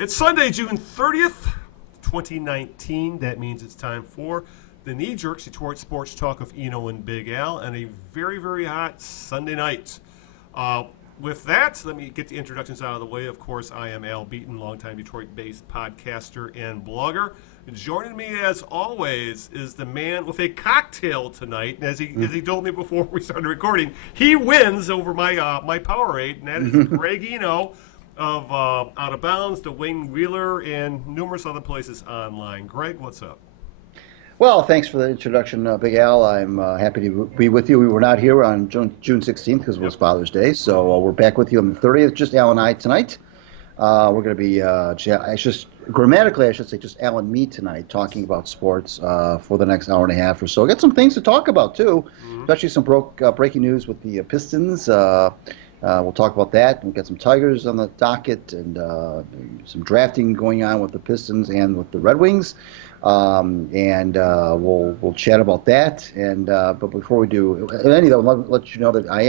It's Sunday, June 30th, 2019. That means it's time for the Knee Jerks, Detroit Sports Talk of Eno and Big Al, and a very, very hot Sunday night. With that, let me get the introductions out of the way. Of course, I am Al Beaton, longtime Detroit-based podcaster and blogger. Joining me, as always, is the man with a cocktail tonight. As he told me before we started recording, he wins over my Powerade, and that is Greg Eno of Out of Bounds, the Wayne Wheeler, and numerous other places online. Greg, what's up? Well, thanks for the introduction, Big Al. I'm happy to be with you. We were not here on June 16th because it was Father's Day, so we're back with you on the 30th, just Al and I tonight. We're going to be, grammatically, I should say, just Al and me tonight talking about sports for the next hour and a half or so. Got some things to talk about, too, especially some breaking news with the Pistons. We'll talk about that. We've got some Tigers on the docket and some drafting going on with the Pistons and with the Red Wings. We'll chat about that. But before we do, I'll let you know that I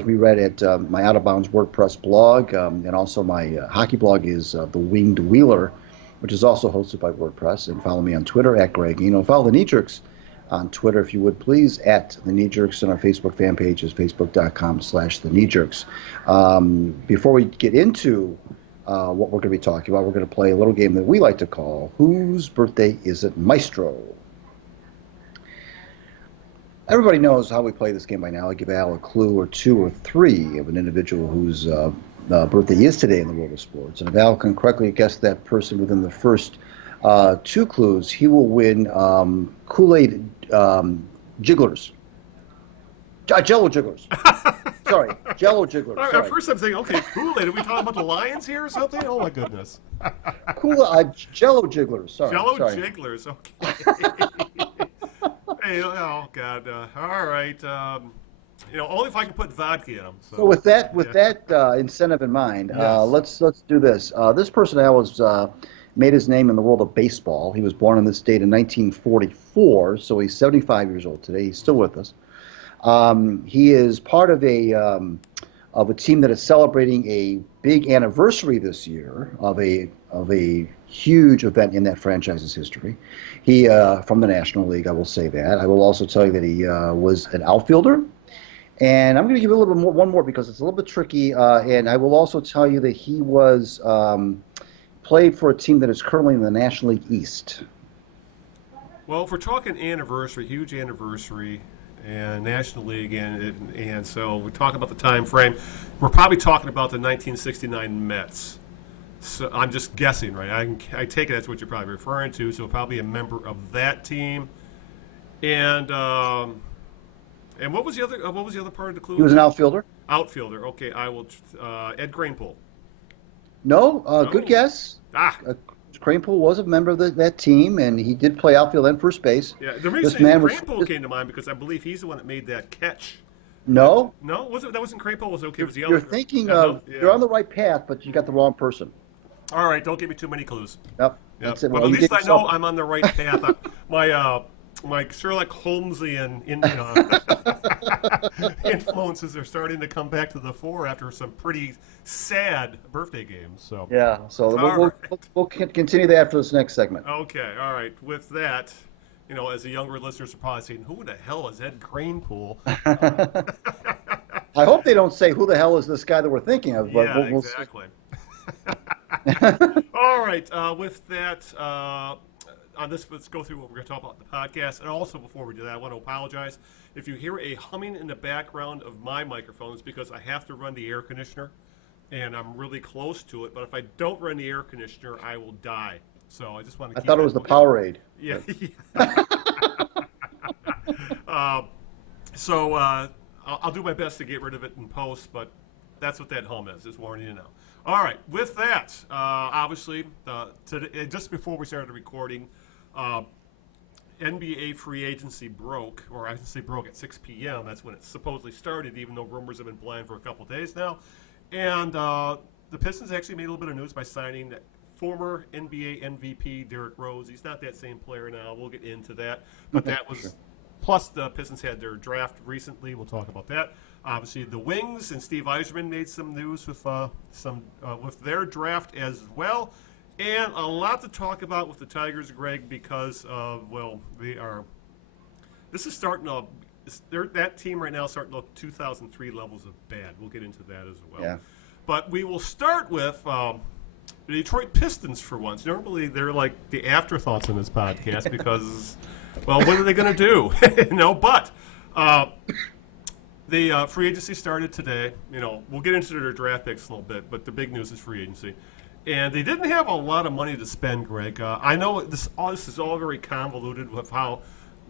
can be read at my Out of Bounds WordPress blog, and also my hockey blog is The Winged Wheeler, which is also hosted by WordPress. And follow me on Twitter at Greg Eno. Follow the Knee Jerks on Twitter, if you would, please, at the Knee Jerks, and our Facebook fan page is facebook.com/the Knee Jerks. Before we get into what we're going to be talking about, we're going to play a little game that we like to call Whose Birthday Is It, Maestro? Everybody knows how we play this game by now. I give Al a clue or two or three of an individual whose birthday is today in the world of sports. And if Al can correctly guess that person within the first two clues, he will win Kool-Aid Jigglers. Jello Jigglers. Sorry, Jello Jigglers. Right, at first I'm saying, okay, Kool-Aid. Are we talking about the Lions here or something? Oh, my goodness. Jello Jigglers. Sorry. Jello sorry. Jigglers, okay. Hey, oh, God. All right. Only if I can put vodka in them. So with that incentive in mind, let's do this. This person made his name in the world of baseball. He was born in this state in 1944, so he's 75 years old today. He's still with us. He is part of a team that is celebrating a big anniversary this year of a huge event in that franchise's history. He from the National League, I will say that. I will also tell you that he was an outfielder. And I'm going to give you a little bit more, one more, because it's a little bit tricky. And I will also tell you that he was played for a team that is currently in the National League East. Well, if we're talking anniversary, huge anniversary, and National League, and so we talk about the time frame, we're probably talking about the 1969 Mets. So I'm just guessing, right? I take it that's what you're probably referring to. So probably a member of that team, and what was the other part of the clue? He was an outfielder. Outfielder. Okay, I will. Ed Kranepool. No, good guess. Kranepool was a member of that team, and he did play outfield and first base. Yeah, the reason Kranepool came to mind because I believe he's the one that made that catch. No, that wasn't Kranepool. Was okay. It was the You're thinking of. Yeah. You're on the right path, but you got the wrong person. All right, don't give me too many clues. Yep. That's it. Well, at least I know I'm on the right path. My Sherlock Holmesian influences are starting to come back to the fore after some pretty sad birthday games. So yeah, so we'll continue that after this next segment. Okay, all right. With that, as the younger listeners are probably saying, "Who the hell is Ed Kranepool?" I hope they don't say, "Who the hell is this guy that we're thinking of?" But yeah, exactly. All right. With that. On this, let's go through what we're going to talk about in the podcast. And also, before we do that, I want to apologize. If you hear a humming in the background of my microphone, it's because I have to run the air conditioner, and I'm really close to it. But if I don't run the air conditioner, I will die. So I just want to keep I thought it was the Powerade. Yeah. I'll do my best to get rid of it in post, but that's what that hum is, just warning you now. All right, with that, obviously, today, just before we started recording, NBA free agency broke, or I should say broke at 6 p.m. That's when it supposedly started, even though rumors have been flying for a couple days now. And the Pistons actually made a little bit of news by signing former NBA MVP Derrick Rose. He's not that same player now. We'll get into that. But that was, plus the Pistons had their draft recently. We'll talk about that. Obviously, the Wings and Steve Yzerman made some news with with their draft as well, and a lot to talk about with the Tigers, Greg, because they are. This is starting to. That team right now is starting to look 2003 levels of bad. We'll get into that as well. Yeah. But we will start with the Detroit Pistons for once. Normally, they're like the afterthoughts in this podcast because, well, what are they going to do? But the free agency started today. We'll get into their draft picks in a little bit, but the big news is free agency. And they didn't have a lot of money to spend, Greg. I know this is all very convoluted with how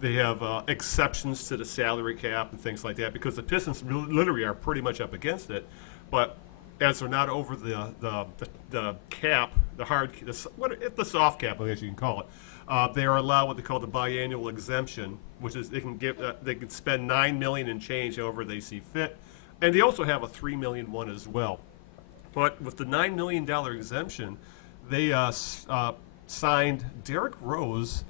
they have exceptions to the salary cap and things like that because the Pistons literally are pretty much up against it. But as they're not over the cap, the soft cap, I guess you can call it, they are allowed what they call the biannual exemption, which is they can spend $9 million and change however they see fit, and they also have a $3 million one as well. But with the $9 million exemption, they signed Derrick Rose.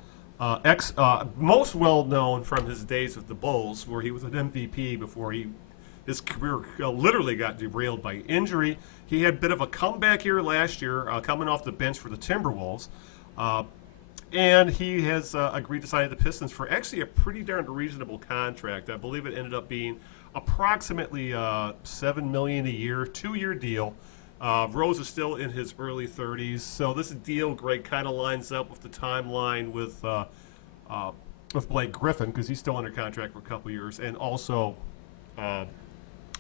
Most well known from his days with the Bulls, where he was an MVP before his career literally got derailed by injury. He had a bit of a comeback year last year, coming off the bench for the Timberwolves, and he has agreed to sign the Pistons for actually a pretty darn reasonable contract. I believe it ended up being approximately $7 million a year, 2-year deal. Rose is still in his early 30s, so this deal, Greg, kind of lines up with the timeline with Blake Griffin because he's still under contract for a couple years, and also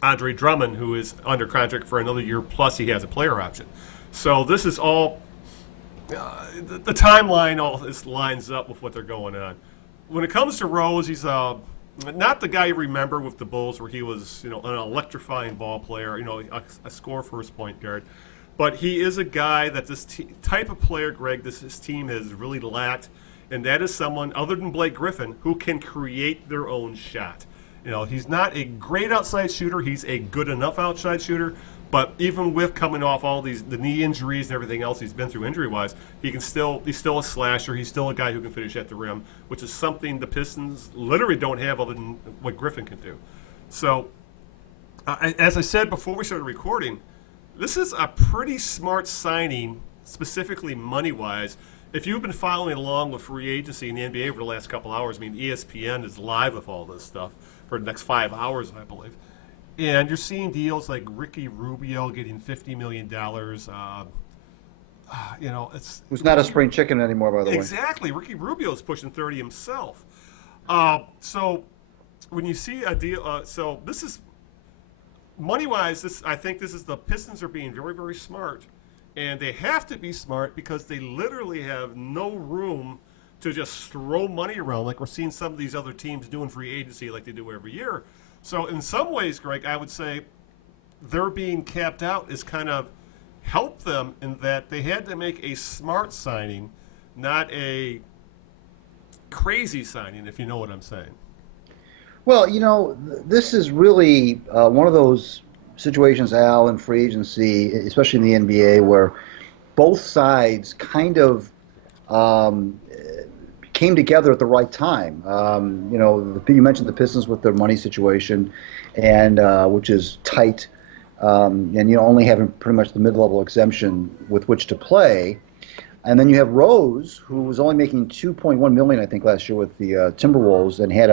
Andre Drummond, who is under contract for another year, plus he has a player option. So this is all the timeline. All this lines up with what they're going on. When it comes to Rose, he's not the guy you remember with the Bulls where he was, an electrifying ball player, a score-first point guard. But he is a guy that this type of player, Greg, this team has really lacked, and that is someone other than Blake Griffin who can create their own shot. He's not a great outside shooter. He's a good enough outside shooter. But even with coming off all the knee injuries and everything else he's been through injury-wise, he's still a slasher. He's still a guy who can finish at the rim, which is something the Pistons literally don't have other than what Griffin can do. So, as I said before we started recording, this is a pretty smart signing, specifically money-wise. If you've been following along with free agency in the NBA over the last couple hours, ESPN is live with all this stuff for the next 5 hours, I believe. And you're seeing deals like Ricky Rubio getting $50 million. It's who's not a spring chicken anymore, by the way. Exactly. Ricky Rubio's pushing 30 himself. So when you see a deal, so this is money-wise. I think this is the Pistons are being very, very smart, and they have to be smart because they literally have no room to just throw money around like we're seeing some of these other teams do in free agency, like they do every year. So in some ways, Greg, I would say their being capped out is kind of helped them in that they had to make a smart signing, not a crazy signing, if you know what I'm saying. Well, this is really one of those situations, Al, in free agency, especially in the NBA, where both sides kind of came together at the right time. You mentioned the Pistons with their money situation, and which is tight, and only having pretty much the mid-level exemption with which to play. And then you have Rose, who was only making $2.1 million, I think, last year with the Timberwolves, and had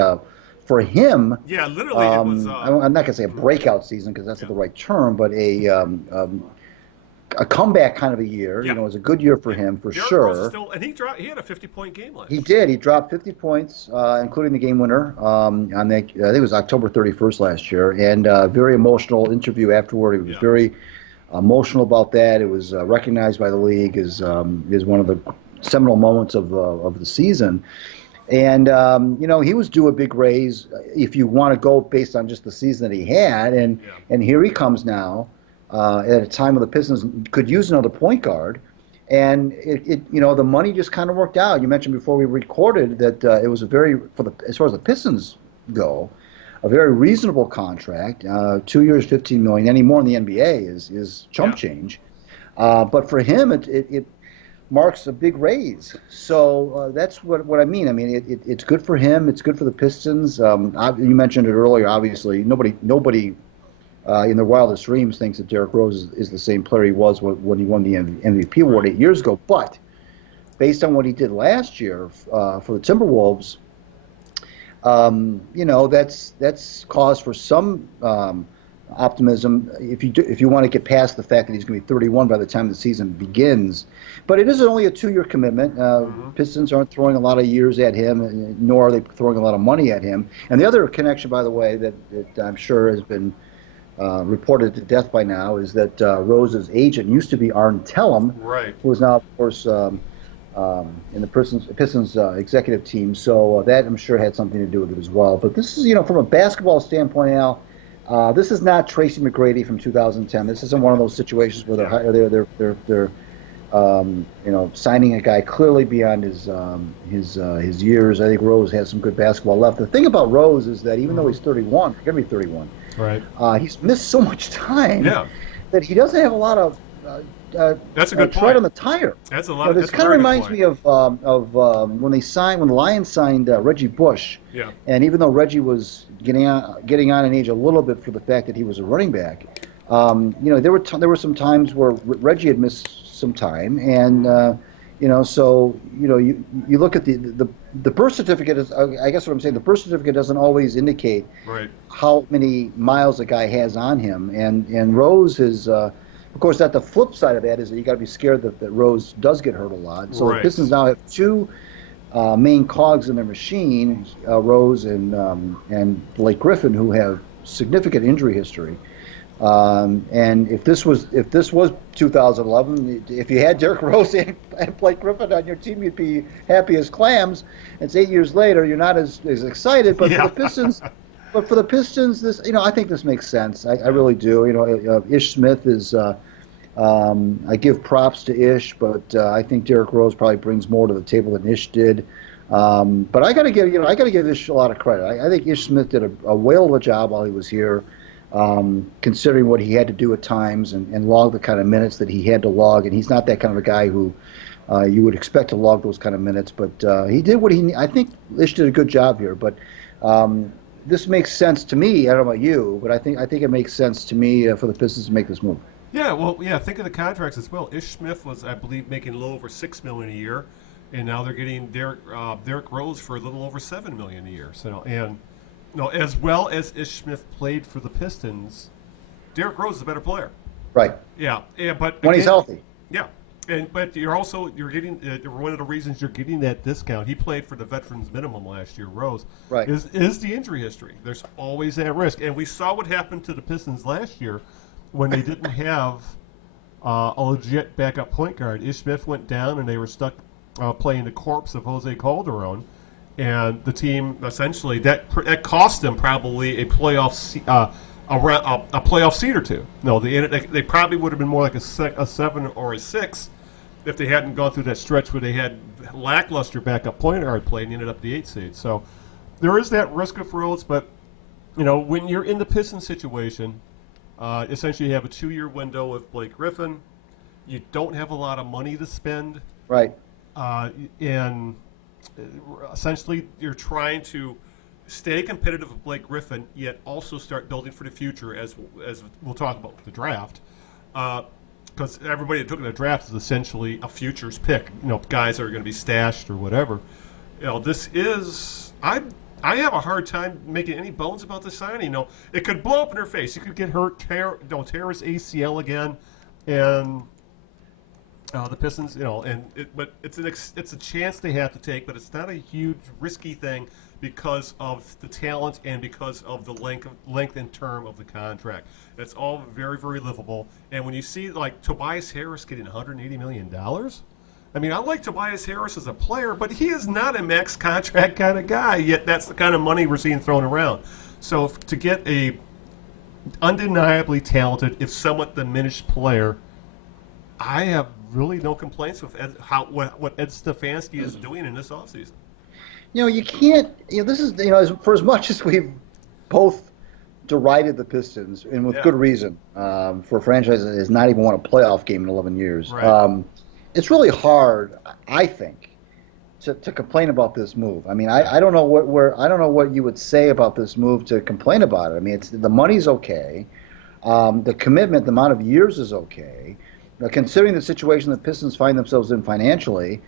for him. Yeah, literally, it was. I'm not gonna say a breakout season because that's not the right term, but a comeback kind of a year. Yeah. It was a good year for him, for Derrick sure. Rose and he had a 50-point game last year. He did. He dropped 50 points, including the game winner. I think it was October 31st last year, and very emotional interview afterward. He was very emotional about that. It was recognized by the league as one of the seminal moments of the season. And he was due a big raise if you want to go based on just the season that he had, and here he comes now. At a time when the Pistons could use another point guard, and the money just kind of worked out. You mentioned before we recorded that it was as far as the Pistons go, a very reasonable contract. 2 years, $15 million. Any more in the NBA is chump change. But for him, marks a big raise. So that's what I mean. I mean, it's good for him. It's good for the Pistons. You mentioned it earlier. Obviously, nobody in their wildest dreams thinks that Derrick Rose is the same player he was when he won the MVP award 8 years ago. But based on what he did last year for the Timberwolves, that's cause for some optimism if you want to get past the fact that he's going to be 31 by the time the season begins. But it is only a 2-year commitment. Pistons aren't throwing a lot of years at him, nor are they throwing a lot of money at him. And the other connection, by the way, that I'm sure has been reported to death by now is that Rose's agent used to be Arn Tellem, who is now, of course, in the Pistons executive team. So that, I'm sure, had something to do with it as well. But this is, from a basketball standpoint, Al, this is not Tracy McGrady from 2010. This isn't one of those situations where they're signing a guy clearly beyond his years. I think Rose has some good basketball left. The thing about Rose is that even though he's 31, he's going to be 31. Right. He's missed so much time that he doesn't have a lot of that's a good tread point. on the tire. That's a lot. This kind of reminds me of when the Lions signed Reggie Bush. Yeah. And even though Reggie was getting on in age a little bit for the fact that he was a running back, there were some times where Reggie had missed some time, and so you look at the birth certificate is, I guess what I'm saying, the birth certificate doesn't always indicate how many miles a guy has on him, and Rose is. Of course, that the flip side of that is that you got to be scared that Rose does get hurt a lot. So the Pistons now have two main cogs in their machine, Rose and Blake Griffin, who have significant injury history. And if this was 2011, if you had Derrick Rose and Blake Griffin on your team, you'd be happy as clams. It's 8 years later, you're not as excited. But for the Pistons, this, I think this makes sense. I really do. Ish Smith is. I give props to Ish, but I think Derrick Rose probably brings more to the table than Ish did. But I got to give Ish a lot of credit. I think Ish Smith did a whale of a job while he was here, considering what he had to do at times and log the kind of minutes that he had to log. And he's not that kind of a guy who you would expect to log those kind of minutes. But he did what I think Ish did a good job here. But this makes sense to me. I don't know about you, but I think it makes sense to me for the Pistons to make this move. Yeah, well, think of the contracts as well. Ish Smith was, I believe, making a little over $6 million a year, and now they're getting Derrick Rose for a little over $7 million a year. So, and as well as Ish Smith played for the Pistons, Derrick Rose is a better player. Right. Yeah, but when he's healthy. Yeah. But you're getting one of the reasons you're getting that discount. He played for the veterans minimum last year. Rose is the injury history. There's always that risk, and we saw what happened to the Pistons last year when they didn't have a legit backup point guard. Ish Smith went down, and they were stuck playing the corpse of Jose Calderon, and the team essentially that cost them probably a playoff seed or two. No, they probably would have been more like a 7 or a 6 if they hadn't gone through that stretch where they had lackluster backup point guard play and ended up the 8 seed. So there is that risk of Rhodes, but when you're in the Pistons situation, essentially you have a 2-year window with Blake Griffin. You don't have a lot of money to spend, right? And essentially you're trying to stay competitive with Blake Griffin, yet also start building for the future, as we'll talk about with the draft. Because everybody that took the draft is essentially a futures pick. Guys that are going to be stashed or whatever. This is I have a hard time making any bones about the signing. It could blow up in her face. You could get hurt, tear his ACL again, and the Pistons, but it's a chance they have to take, but it's not a huge risky thing because of the talent and because of the length and term of the contract. It's all very, very livable. And when you see like Tobias Harris getting $180 million, I mean, I like Tobias Harris as a player, but he is not a max contract kind of guy, yet that's the kind of money we're seeing thrown around. So to get a undeniably talented, if somewhat diminished player, I have really no complaints with what Ed Stefanski is doing in this offseason. You can't. This is for as much as we've both derided the Pistons, and with good reason, for a franchise that has not even won a playoff game in 11 years. Right. it's really hard, I think, to complain about this move. I mean, I don't know I don't know what you would say about this move to complain about it. I mean, the money's okay, the commitment, the amount of years is okay. Considering the situation the Pistons find themselves in financially,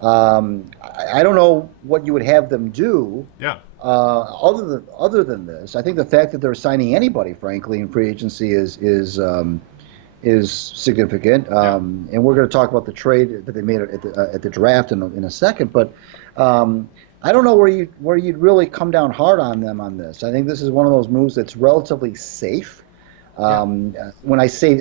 I don't know what you would have them do. Yeah. Other than this, I think the fact that they're signing anybody, frankly, in free agency is significant. And we're going to talk about the trade that they made at the draft in a second. But I don't know where you'd really come down hard on them on this. I think this is one of those moves that's relatively safe. When I say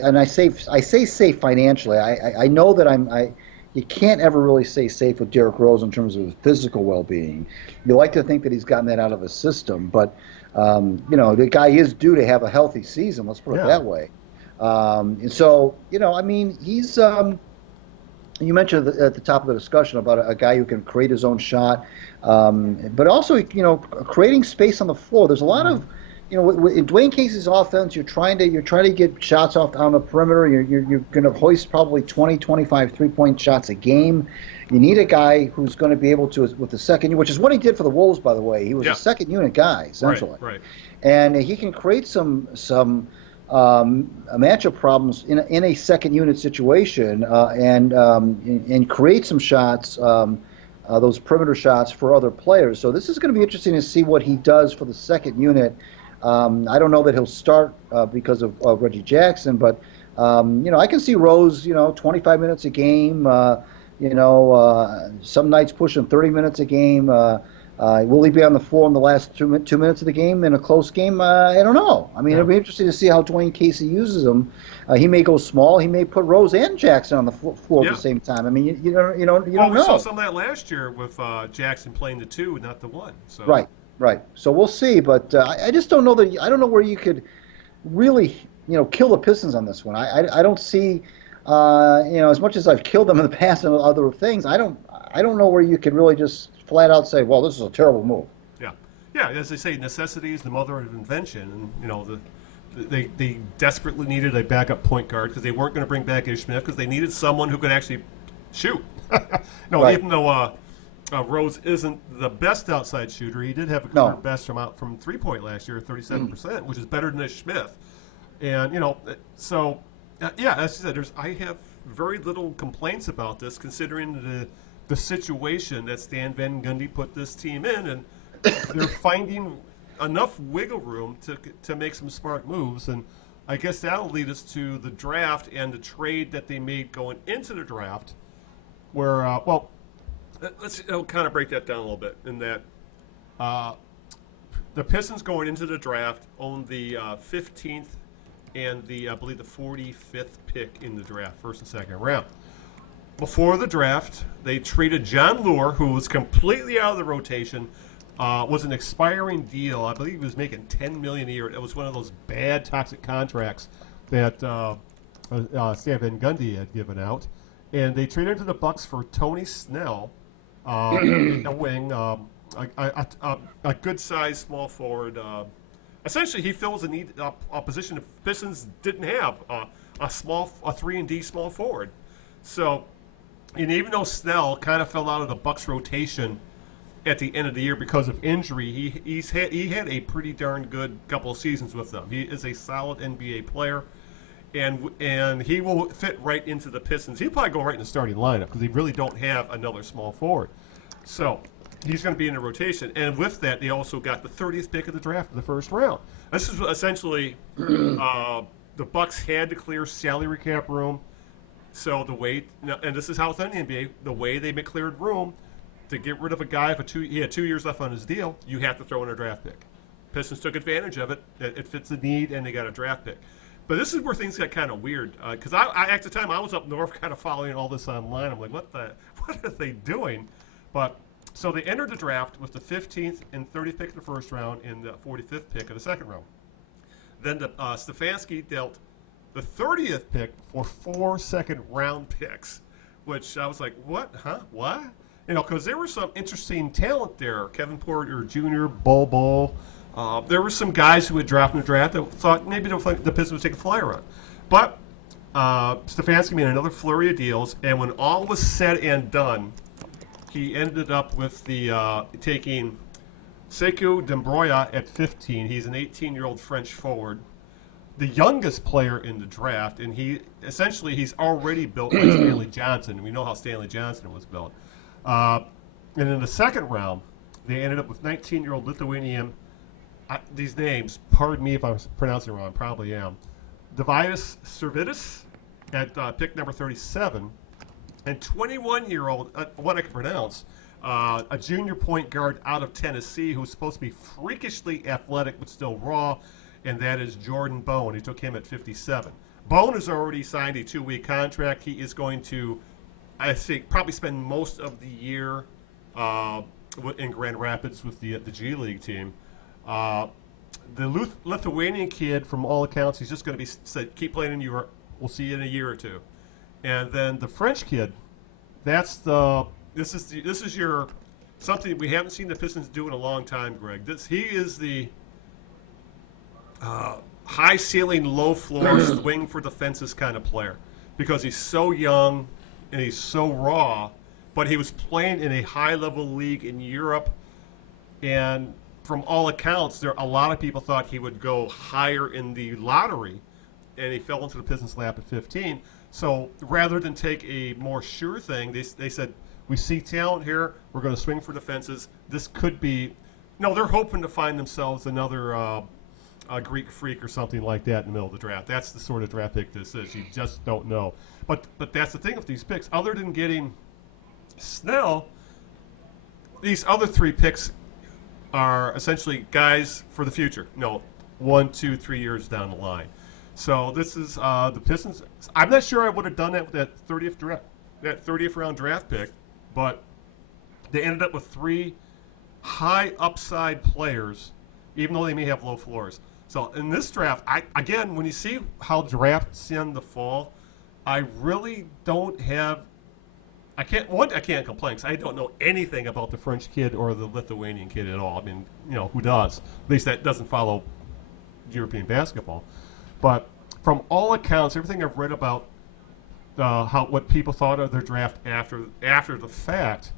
safe financially, I know that you can't ever really say safe with Derrick Rose in terms of his physical well-being. You like to think that he's gotten that out of his system, but the guy is due to have a healthy season. Let's put it that way. And so, I mean, he's. You mentioned at the top of the discussion about a guy who can create his own shot, but also, creating space on the floor. There's a lot of. In Dwayne Casey's offense, you're trying to get shots off on the perimeter. You're going to hoist probably 20, 25 3-point shots a game. You need a guy who's going to be able to, with the second, which is what he did for the Wolves, by the way. He was a second unit guy essentially, right. And he can create some matchup problems in a second unit situation and create some shots. Those perimeter shots for other players. So this is going to be interesting to see what he does for the second unit. I don't know that he'll start because of Reggie Jackson, but I can see Rose, 25 minutes a game. Some nights pushing 30 minutes a game. Will he be on the floor in the last 2 minutes of the game in a close game? I don't know. I mean, it'll be interesting to see how Dwayne Casey uses him. He may go small. He may put Rose and Jackson on the floor at the same time. I mean, you don't know. We saw some of that last year with Jackson playing the 2, not the 1. So. Right. So we'll see, but I just don't know I don't know where you could really, kill the Pistons on this one. I don't see, as much as I've killed them in the past and other things, I don't know where you could really just flat out say, well, this is a terrible move. Yeah. As they say, necessity is the mother of invention, and they desperately needed a backup point guard because they weren't going to bring back Yzerman because they needed someone who could actually shoot. Even though. Rose isn't the best outside shooter. He did have a career best from 3-point last year, 37%, which is better than Smith. And as you said, I have very little complaints about this, considering the situation that Stan Van Gundy put this team in, and they're finding enough wiggle room to make some smart moves. And I guess that'll lead us to the draft and the trade that they made going into the draft, where let's kind of break that down a little bit. In that, the Pistons going into the draft owned the 15th and I believe the 45th pick in the draft, first and second round. Before the draft, they traded John Lure, who was completely out of the rotation, was an expiring deal. I believe he was making $10 million a year. It was one of those bad, toxic contracts that Stan Van Gundy had given out, and they traded to the Bucks for Tony Snell. A wing, a good-sized small forward. Essentially, he fills a position the Pistons didn't have, a 3-and-D small forward. So, and even though Snell kind of fell out of the Bucks rotation at the end of the year because of injury, he had a pretty darn good couple of seasons with them. He is a solid NBA player. And he will fit right into the Pistons. He'll probably go right in the starting lineup because they really don't have another small forward. So he's going to be in the rotation. And with that, they also got the 30th pick of the draft in the first round. This is essentially the Bucks had to clear salary cap room. So and this is how it's done in the NBA, the way they cleared room to get rid of a guy he had 2 years left on his deal, you have to throw in a draft pick. Pistons took advantage of it. It fits the need, and they got a draft pick. But this is where things got kind of weird because at the time I was up north, kind of following all this online. I'm like, what are they doing? But so they entered the draft with the 15th and 30th pick of the first round and the 45th pick of the second round. Then Stefanski dealt the 30th pick for 4 second-round picks, which I was like, what? Huh? What? Because there was some interesting talent there. Kevin Porter Jr., Bol. There were some guys who had drafted in the draft that thought maybe the Pistons would take a flyer on. But Stefanski made another flurry of deals, and when all was said and done, he ended up with the taking Sekou Doumbouya at 15. He's an 18-year-old French forward, the youngest player in the draft, and he's already built like Stanley Johnson. We know how Stanley Johnson was built. And in the second round, they ended up with 19-year-old Lithuanian. These names, pardon me if I'm pronouncing it wrong, probably am. Devidas Servidis at pick number 37, and 21-year-old, what I can pronounce, a junior point guard out of Tennessee who's supposed to be freakishly athletic but still raw, and that is Jordan Bone. He took him at 57. Bone has already signed a 2-week contract. He is going to, I think, probably spend most of the year in Grand Rapids with the G League team. The Lithuanian kid, from all accounts, he's just going to be said, keep playing in Europe. We'll see you in a year or two. And then the French kid, this is your something we haven't seen the Pistons do in a long time, Greg. He is the high ceiling, low floor, swing for the fences kind of player because he's so young and he's so raw. But he was playing in a high level league in Europe, and from all accounts, a lot of people thought he would go higher in the lottery, and he fell into the Pistons' lap at 15. So rather than take a more sure thing, they said, we see talent here. We're going to swing for the fences. This could be – no, they're hoping to find themselves another a Greek freak or something like that in the middle of the draft. That's the sort of draft pick this is. You just don't know. But that's the thing with these picks. Other than getting Snell, these other 3 picks – are essentially guys for the future. 1, 2, 3 years down the line. So this is the Pistons. I'm not sure I would have done that with that 30th round draft pick, but they ended up with 3 high upside players, even though they may have low floors. So in this draft, again, when you see how drafts end the fall, I really don't have. I can't complain because I don't know anything about the French kid or the Lithuanian kid at all. I mean, who does? At least that doesn't follow European basketball. But from all accounts, everything I've read about what people thought of their draft after the fact,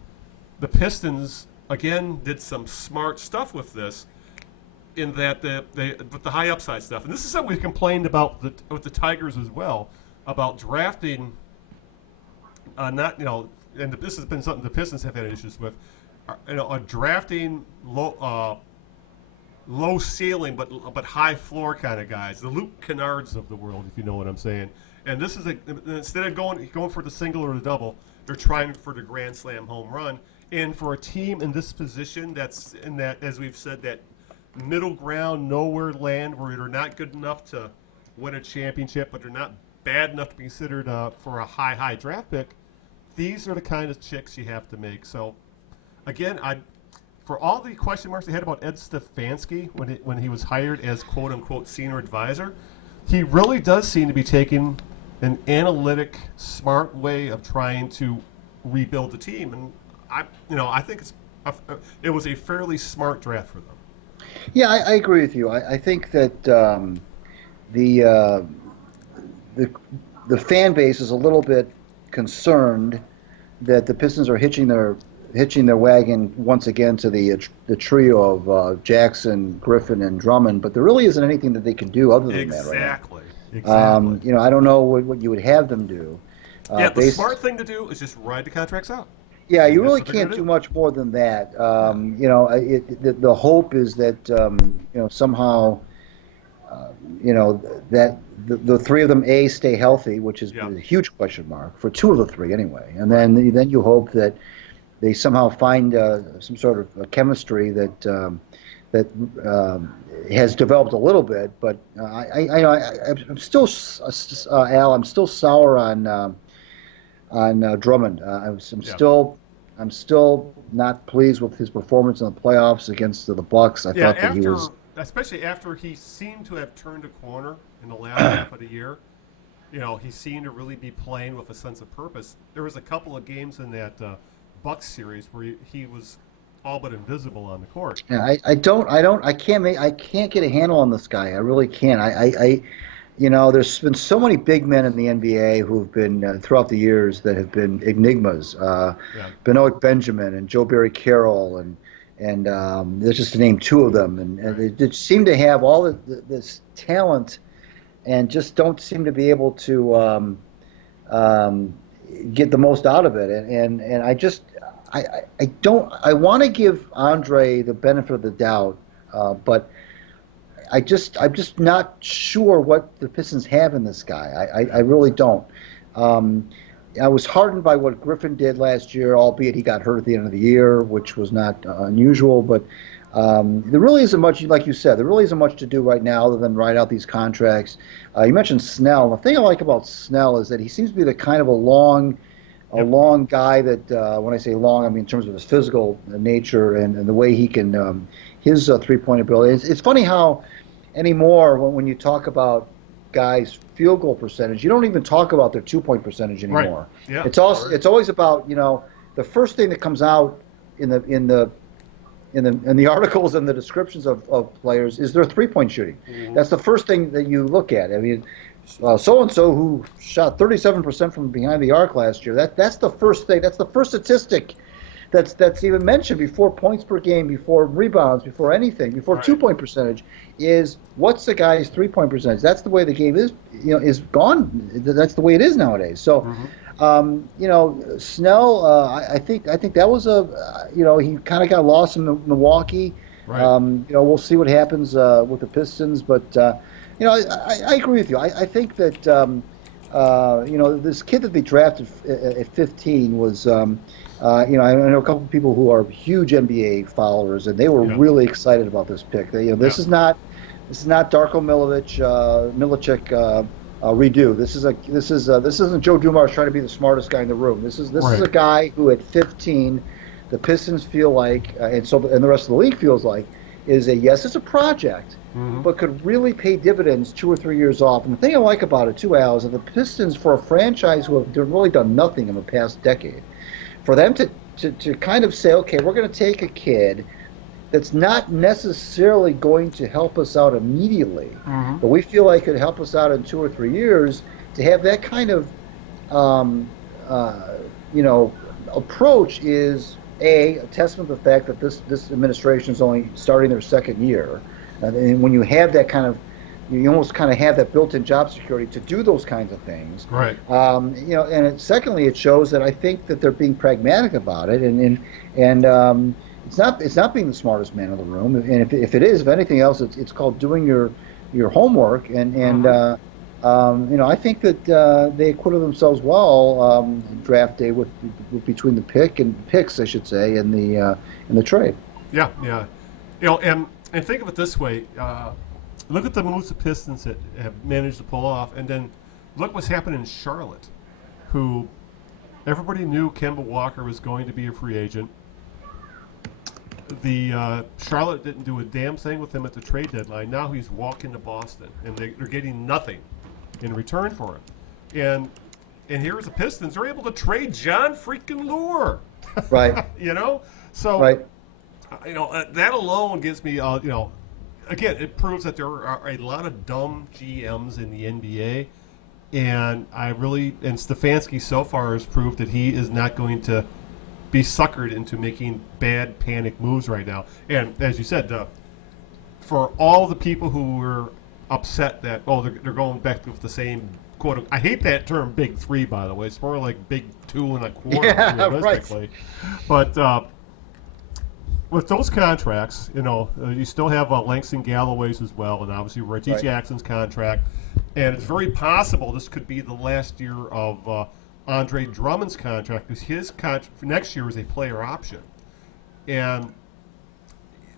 the Pistons again did some smart stuff with this, in that with the high upside stuff, and this is something we complained about with the Tigers as well, about drafting. And this has been something the Pistons have had issues with. Drafting low ceiling but high floor kind of guys, the Luke Kennards of the world, if you know what I'm saying. And this is instead of going for the single or the double, they're trying for the grand slam home run. And for a team in this position, that's in that, as we've said, that middle ground, nowhere land where they're not good enough to win a championship, but they're not bad enough to be considered for a high draft pick. These are the kind of checks you have to make. So, again, for all the question marks they had about Ed Stefanski when he was hired as quote-unquote senior advisor, he really does seem to be taking an analytic, smart way of trying to rebuild the team. And, I think it was a fairly smart draft for them. Yeah, I agree with you. I think that the fan base is a little bit concerned that the Pistons are hitching their wagon once again to the trio of Jackson, Griffin, and Drummond, but there really isn't anything that they can do other than that right now. Exactly. I don't know what you would have them do. The smart thing to do is just ride the contracts out. Yeah, you really can't do much more than that. The hope is that somehow that the 3 of them stay healthy, which is a huge question mark for 2 of the 3 anyway, and then you hope that they somehow find some sort of chemistry that has developed a little bit. But I'm still Al. I'm still sour on Drummond. I'm still not pleased with his performance in the playoffs against the Bucks. I thought that he was, especially after he seemed to have turned a corner in the last half of the year. He seemed to really be playing with a sense of purpose. There was a couple of games in that Bucks series where he was all but invisible on the court. Yeah, I can't get a handle on this guy. I really can't. there's been so many big men in the NBA who've been throughout the years that have been enigmas. Yeah. Benoit Benjamin and Joe Barry Carroll, and there's just to name two of them, and Right. they seem to have all this talent, and just don't seem to be able to um, get the most out of it. And I don't I want to give Andre the benefit of the doubt, but I'm just not sure what the Pistons have in this guy. I really don't. Um, I was heartened by what Griffin did last year, albeit he got hurt at the end of the year, which was not unusual. But there really isn't much, like you said, there really isn't much to do right now other than write out these contracts. You mentioned Snell. The thing I like about Snell is that he seems to be the kind of a long guy that, when I say long, I mean in terms of his physical nature and the way he can, his three-point ability. It's funny how anymore when you talk about guys' field goal percentage, you don't even talk about their two-point percentage anymore. Right. Yeah. It's always about the first thing that comes out in the articles and the descriptions of players is their three-point shooting. Mm-hmm. That's the first thing that you look at. I mean, so and so who shot 37% from behind the arc last year. That's the first thing. That's the first statistic that's even mentioned before points per game, before rebounds, before anything, before Right. two-point percentage, is what's the guy's three-point percentage. That's the way the game is gone. That's the way it is nowadays. So, Snell, I think that was he kind of got lost in Milwaukee. Right. We'll see what happens with the Pistons, but I agree with you. I think that this kid that they drafted at 15 was. I know a couple of people who are huge NBA followers, and they were really excited about this pick. This is not Darko Milicic redo. This isn't Joe Dumars trying to be the smartest guy in the room. This is a guy who at 15, the Pistons feel like, and the rest of the league feels like, is it's a project, but could really pay dividends 2 or 3 years off. And the thing I like about it too, Al, is that the Pistons, for a franchise who have really done nothing in the past decade, for them to kind of say, okay, we're going to take a kid that's not necessarily going to help us out immediately, but we feel like could help us out in 2 or 3 years, to have that kind of approach is a testament to the fact that this administration is only starting their second year, and when you have that kind of, you almost kind of have that built-in job security to do those kinds of things. Right. Secondly, it shows that I think that they're being pragmatic about it, and it's not being the smartest man in the room. And if it is, if anything else, it's called doing your homework. I think that they acquitted themselves well draft day with between the picks, I should say, in the trade. Yeah, yeah. And think of it this way. Look at the moves the Pistons that have managed to pull off, and then look what's happened in Charlotte, who everybody knew Kemba Walker was going to be a free agent. The Charlotte didn't do a damn thing with him at the trade deadline. Now he's walking to Boston, and they're getting nothing in return for him. And here's the Pistons. They're able to trade John freaking Lure. Right. So right. That alone gives me again, it proves that there are a lot of dumb GMs in the NBA, and Stefanski so far has proved that he is not going to be suckered into making bad panic moves right now. And as you said, for all the people who were upset that they're going back with the same quote. I hate that term "big three," by the way. It's more like "big 2.25." Yeah, realistically, right. But. With those contracts, you still have Langston Galloway's as well, and obviously Reggie Jackson's contract. And it's very possible this could be the last year of Andre Drummond's contract, because his contract for next year is a player option. And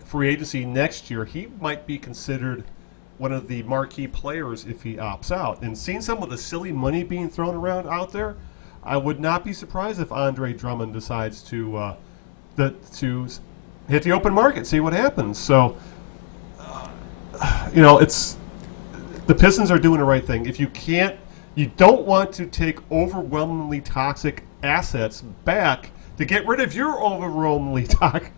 free agency next year, he might be considered one of the marquee players if he opts out. And seeing some of the silly money being thrown around out there, I would not be surprised if Andre Drummond decides to hit the open market, see what happens. So, it's the Pistons are doing the right thing. If you don't want to take overwhelmingly toxic assets back to get rid of your overwhelmingly toxic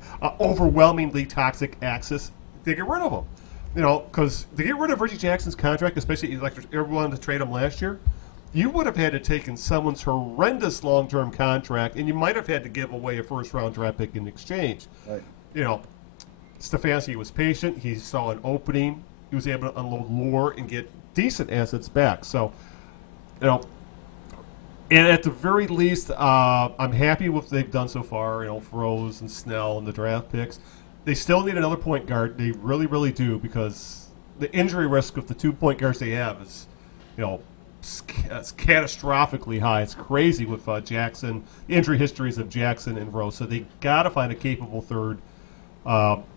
assets, to get rid of them. because to get rid of Reggie Jackson's contract, especially like everyone wanted to trade him last year, you would have had to taken someone's horrendous long-term contract, and you might have had to give away a first-round draft pick in exchange. Right. Stefanski was patient. He saw an opening. He was able to unload lore and get decent assets back. So, and at the very least, I'm happy with what they've done so far. For Rose and Snell and the draft picks. They still need another point guard. They really, really do, because the injury risk of the 2 point guards they have is, it's catastrophically high. It's crazy with Jackson, the injury histories of Jackson and Rose. So they got to find a capable third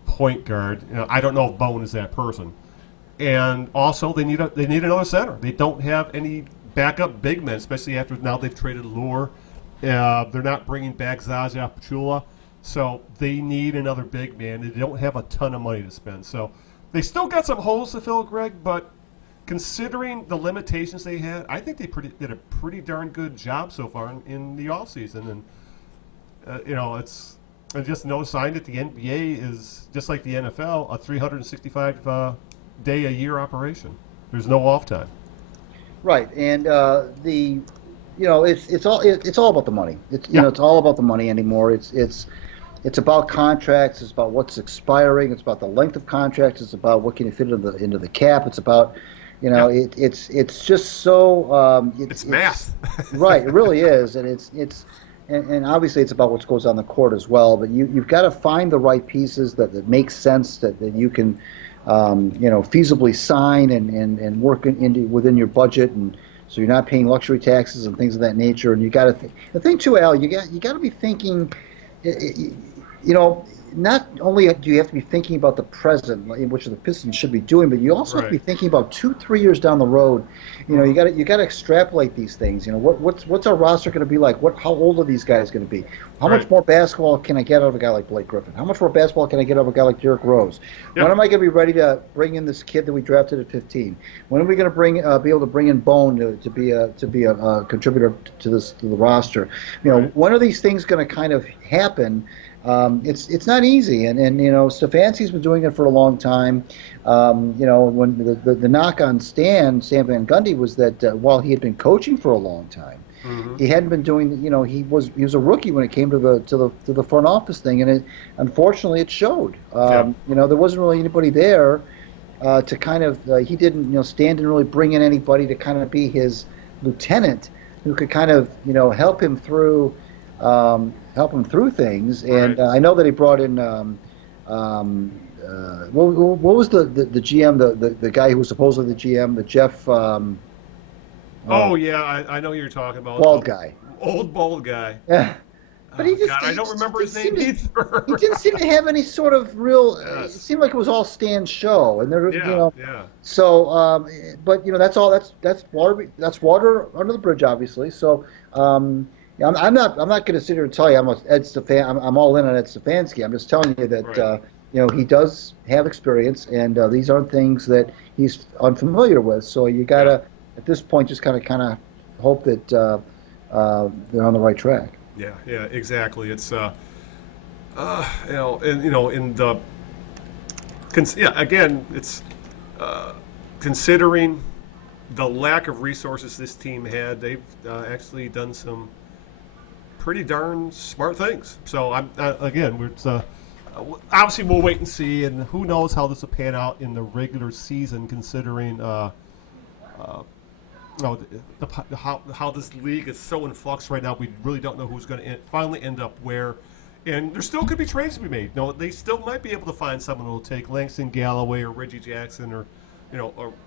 point guard. I don't know if Bone is that person. And also, they need another center. They don't have any backup big men, especially after now they've traded Lure. They're not bringing back Zaza Pachulia. So they need another big man. They don't have a ton of money to spend. So they still got some holes to fill, Greg, but considering the limitations they had, I think they did a pretty darn good job so far in the offseason. And, it's just no sign that the NBA is, just like the NFL, a 365-day-a-year operation. There's no off time. Right, and it's all about the money. It's all about the money anymore. It's about contracts. It's about what's expiring. It's about the length of contracts. It's about what can you fit into the cap. It's about, it's just so. It's math. Right, it really is, and obviously it's about what goes on the court as well. But you've got to find the right pieces that make sense that you can, feasibly sign and work within your budget, and so you're not paying luxury taxes and things of that nature. And you got to the thing too, Al. You got to be thinking. Not only do you have to be thinking about the present, which the Pistons should be doing, but you also have to be thinking about 2-3 years down the road. You got to extrapolate these things. What's our roster going to be like? How old are these guys going to be? How much more basketball can I get out of a guy like Blake Griffin? How much more basketball can I get out of a guy like Derrick Rose? Yep. When am I going to be ready to bring in this kid that we drafted at 15? When are we going to be able to bring in Bone to be a contributor to the roster? When are these things going to kind of happen? It's not easy, and Stefanski's been doing it for a long time. When the knock on Stan Van Gundy was that while he had been coaching for a long time, he hadn't been doing. He was a rookie when it came to the front office thing, and unfortunately it showed. There wasn't really anybody there to kind of. He didn't. Stan didn't really bring in anybody to kind of be his lieutenant who could kind of help him through. Help him through things, and I know that he brought in what was the GM, the guy who was supposedly the GM, the Jeff. I know who you're talking about. Bald guy. Old bald guy. Yeah, but I don't remember his name either. He didn't seem to have any sort of real. Yes. It seemed like it was all Stan's show, and there, So, but that's all. That's water. That's water under the bridge, obviously. So. I'm not going to sit here and tell you I'm all in on Ed Stefanski. I'm just telling you that he does have experience, and these aren't things that he's unfamiliar with. So you got to at this point just kind of hope that they're on the right track. Yeah, exactly. It's again, it's considering the lack of resources this team had, they've actually done some pretty darn smart things. So obviously we'll wait and see, and who knows how this will pan out in the regular season, considering how this league is so in flux right now. We really don't know who's going to finally end up where, and there still could be trades to be made. They still might be able to find someone who will take Langston Galloway or Reggie Jackson or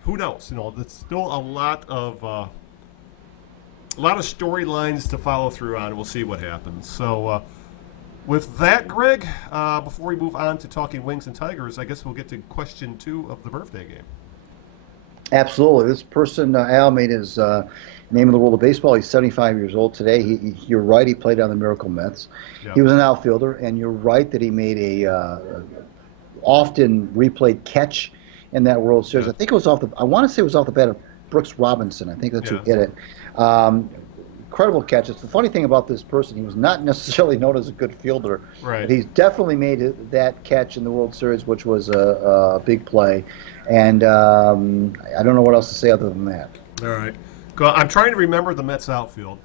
who knows. There's still a lot of storylines to follow through on. We'll see what happens. So with that, Greg, before we move on to talking Wings and Tigers, I guess we'll get to question 2 of the birthday game. Absolutely. This person, Al, made his name in the world of baseball. He's 75 years old today. You're right, he played on the Miracle Mets. Yep. He was an outfielder, and you're right that he made a often replayed catch in that World Series. Yeah. I think it was I want to say it was off the bat of Brooks Robinson. I think that's who hit it. incredible catch. It's the funny thing about this person. He was not necessarily known as a good fielder. Right. But he's definitely made that catch in the World Series, which was a big play. And I don't know what else to say other than that. All right. I'm trying to remember the Mets outfield.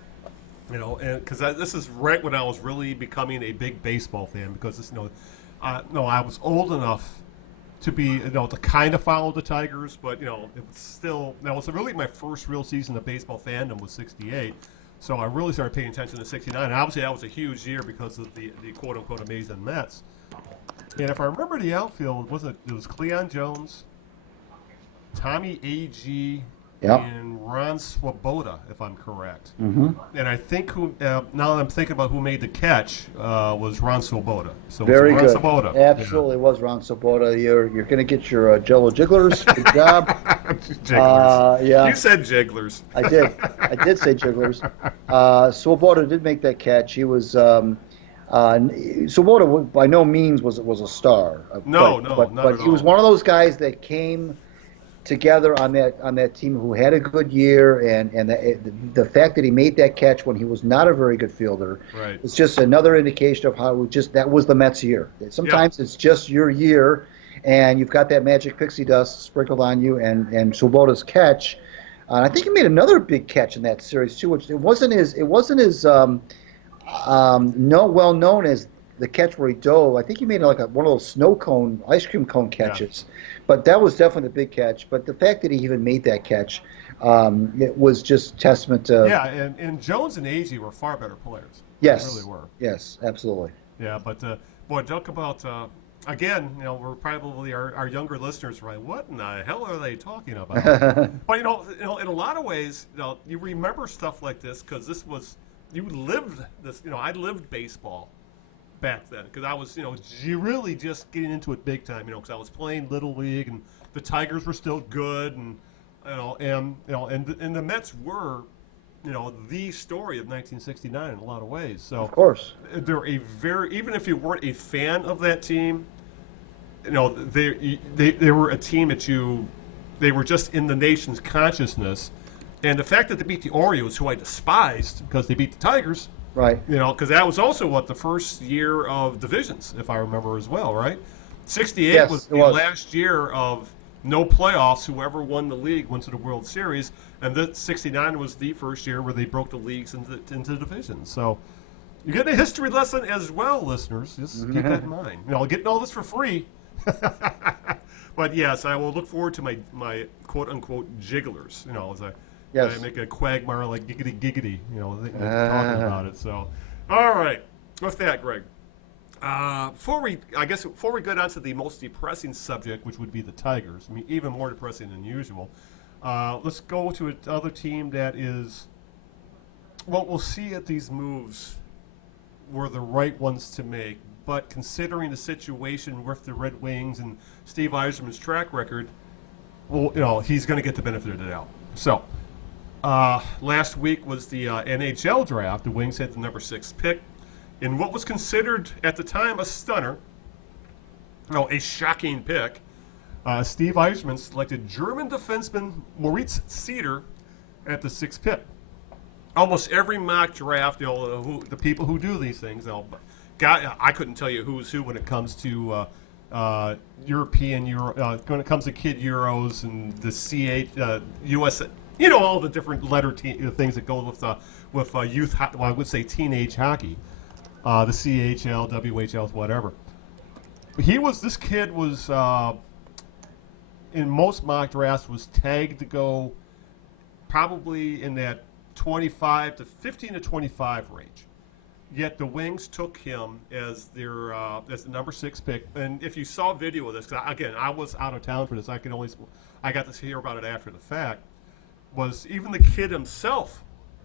Because this is right when I was really becoming a big baseball fan. Because I was old enough to be, to kind of follow the Tigers, but it was still, that was really my first real season of baseball fandom was '68. So I really started paying attention to '69. And obviously, that was a huge year because of the quote unquote amazing Mets. And if I remember the outfield, it was Cleon Jones, Tommy A.G., and Ron Swoboda, if I'm correct. Mm-hmm. And I think now that I'm thinking about who made the catch was Ron Swoboda. So very Ron good. Swoboda. Absolutely was Ron Swoboda. You're going to get your Jello Jigglers. Good job. Jigglers. Yeah. You said Jigglers. I did. I did say Jigglers. Swoboda did make that catch. He was Swoboda by no means was a star. Not at But he was all. one of those guys that came together on that team who had a good year, and the fact that he made that catch when he was not a very good fielder, right, it's just another indication of how that was the Mets' year. Sometimes it's just your year, and you've got that magic pixie dust sprinkled on you, and Swoboda's catch. I think he made another big catch in that series too, which it wasn't as well known as the catch where he dove. I think he made one of those ice cream cone catches. Yeah. But that was definitely the big catch. But the fact that he even made that catch, it was just testament to. Yeah, and Jones and Agee were far better players. Yes, they really were. Yes, absolutely. Yeah, but boy, talk about again. We're probably our younger listeners are like, what in the hell are they talking about? But in a lot of ways, you remember stuff like this because you lived this. I lived baseball back then because I was really just getting into it big time, because I was playing little league and the Tigers were still good, and and the Mets were the story of 1969 in a lot of ways. So of course they're even if you weren't a fan of that team, they were a team that they were just in the nation's consciousness, and the fact that they beat the Orioles, who I despised because they beat the Tigers. Right. Because that was also the first year of divisions, if I remember as well, right? 68 yes, was the last year of no playoffs. Whoever won the league went to the World Series, and 69 was the first year where they broke the leagues into divisions. So you get a history lesson as well, listeners. Just keep that in mind. Getting all this for free. But yes, I will look forward to my quote unquote jigglers. As I make a quagmire like giggity giggity, talking about it. So, all right, with that, Greg. Before we go down to the most depressing subject, which would be the Tigers, even more depressing than usual, let's go to another team that is, we'll see if these moves were the right ones to make, but considering the situation with the Red Wings and Steve Yzerman's track record, he's going to get the benefit of the doubt. So, last week was the NHL draft. The Wings had the number 6 pick. In what was considered at the time a stunner, a shocking pick, Steve Yzerman selected German defenseman Moritz Seider at the 6th pick. Almost every mock draft, the people who do these things, I couldn't tell you who's who when it comes to European Euro, when it comes to Kid Euros and the US. All the different letter things that go with youth. Well, I would say teenage hockey, the CHL, WHL, whatever. This kid was in most mock drafts was tagged to go probably in that 15 to 25 range. Yet the Wings took him as their as the number 6 pick. And if you saw video of this, because again I was out of town for this, I got to hear about it after the fact. Was even the kid himself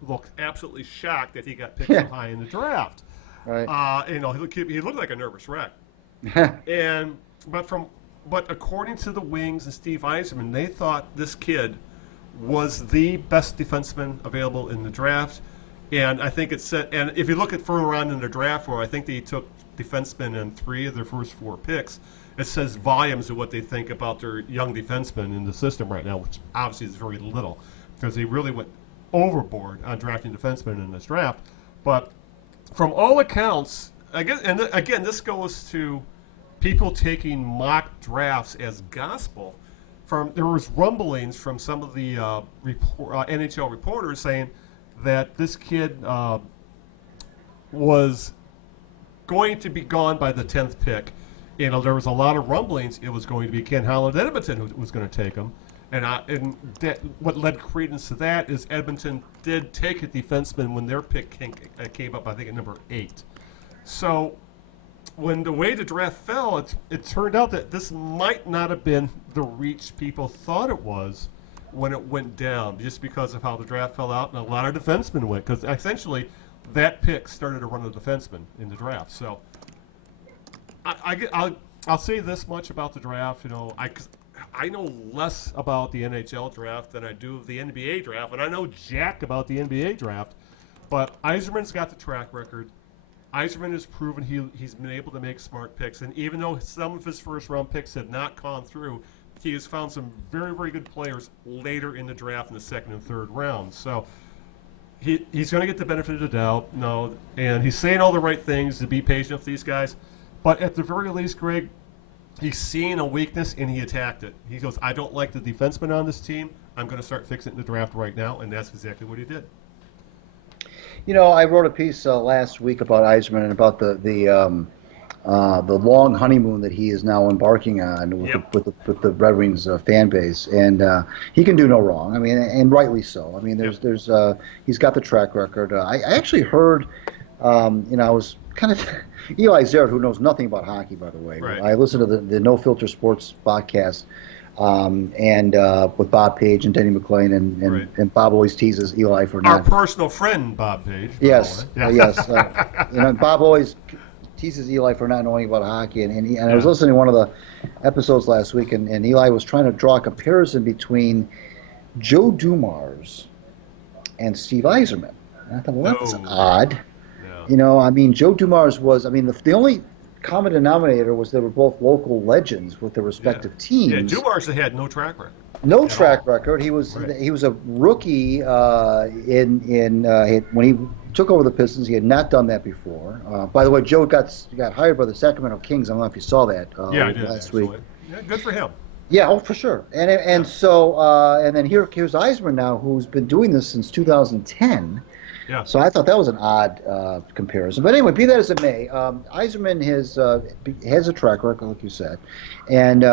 looked absolutely shocked that he got picked so high in the draft. Right. He looked like a nervous wreck. But according to the Wings and Steve Yzerman, they thought this kid was the best defenseman available in the draft. And I think it said, and if you look at further on in the draft, where I think they took defensemen in 3 of their first 4 picks, it says volumes of what they think about their young defensemen in the system right now, which obviously is very little. Because they really went overboard on drafting defensemen in this draft. But from all accounts, again, this goes to people taking mock drafts as gospel. There was rumblings from some of the NHL reporters saying that this kid was going to be gone by the 10th pick. There was a lot of rumblings it was going to be Ken Holland Edmonton who was going to take him. What led credence to that is Edmonton did take a defenseman when their pick came up, I think, at number 8. So when the way the draft fell, it turned out that this might not have been the reach people thought it was when it went down, just because of how the draft fell out, and a lot of defensemen went, because essentially that pick started a run of defensemen in the draft. So I'll say this much about the draft. I know less about the NHL draft than I do of the NBA draft, and I know jack about the NBA draft, but Yzerman's got the track record. Yzerman has proven he's been able to make smart picks, and even though some of his first-round picks had not gone through, he has found some very, very good players later in the draft in the second and third rounds. So he's going to get the benefit of the doubt, and he's saying all the right things to be patient with these guys. But at the very least, Greg, he's seen a weakness, and he attacked it. He goes, I don't like the defenseman on this team. I'm going to start fixing it in the draft right now, and that's exactly what he did. I wrote a piece last week about Yzerman and about the long honeymoon that he is now embarking on with the Red Wings fan base, and he can do no wrong. I mean, and rightly so. I mean, he's got the track record. I actually heard, I was kind of Eli Zerrett, who knows nothing about hockey, by the way. Right. I listened to the No Filter Sports podcast. And with Bob Page and Denny McClain, and Bob always teases Eli for not. Our personal friend, Bob Page. Yes, yes. Bob always teases Eli for not knowing about hockey, and I was listening to one of the episodes last week, and Eli was trying to draw a comparison between Joe Dumars and Steve Yzerman. And I thought, well, that's odd. Yeah. Joe Dumars was, the only common denominator was they were both local legends with their respective teams. Yeah, Dumars had no track record. No track record. He was a rookie when he took over the Pistons. He had not done that before. By the way, Joe got hired by the Sacramento Kings. I don't know if you saw that last week. Yeah, good for him. Yeah, for sure. And so then here's Yzerman now, who's been doing this since 2010. Yeah. So I thought that was an odd comparison. But anyway, be that as it may, Yzerman has a track record, like you said. And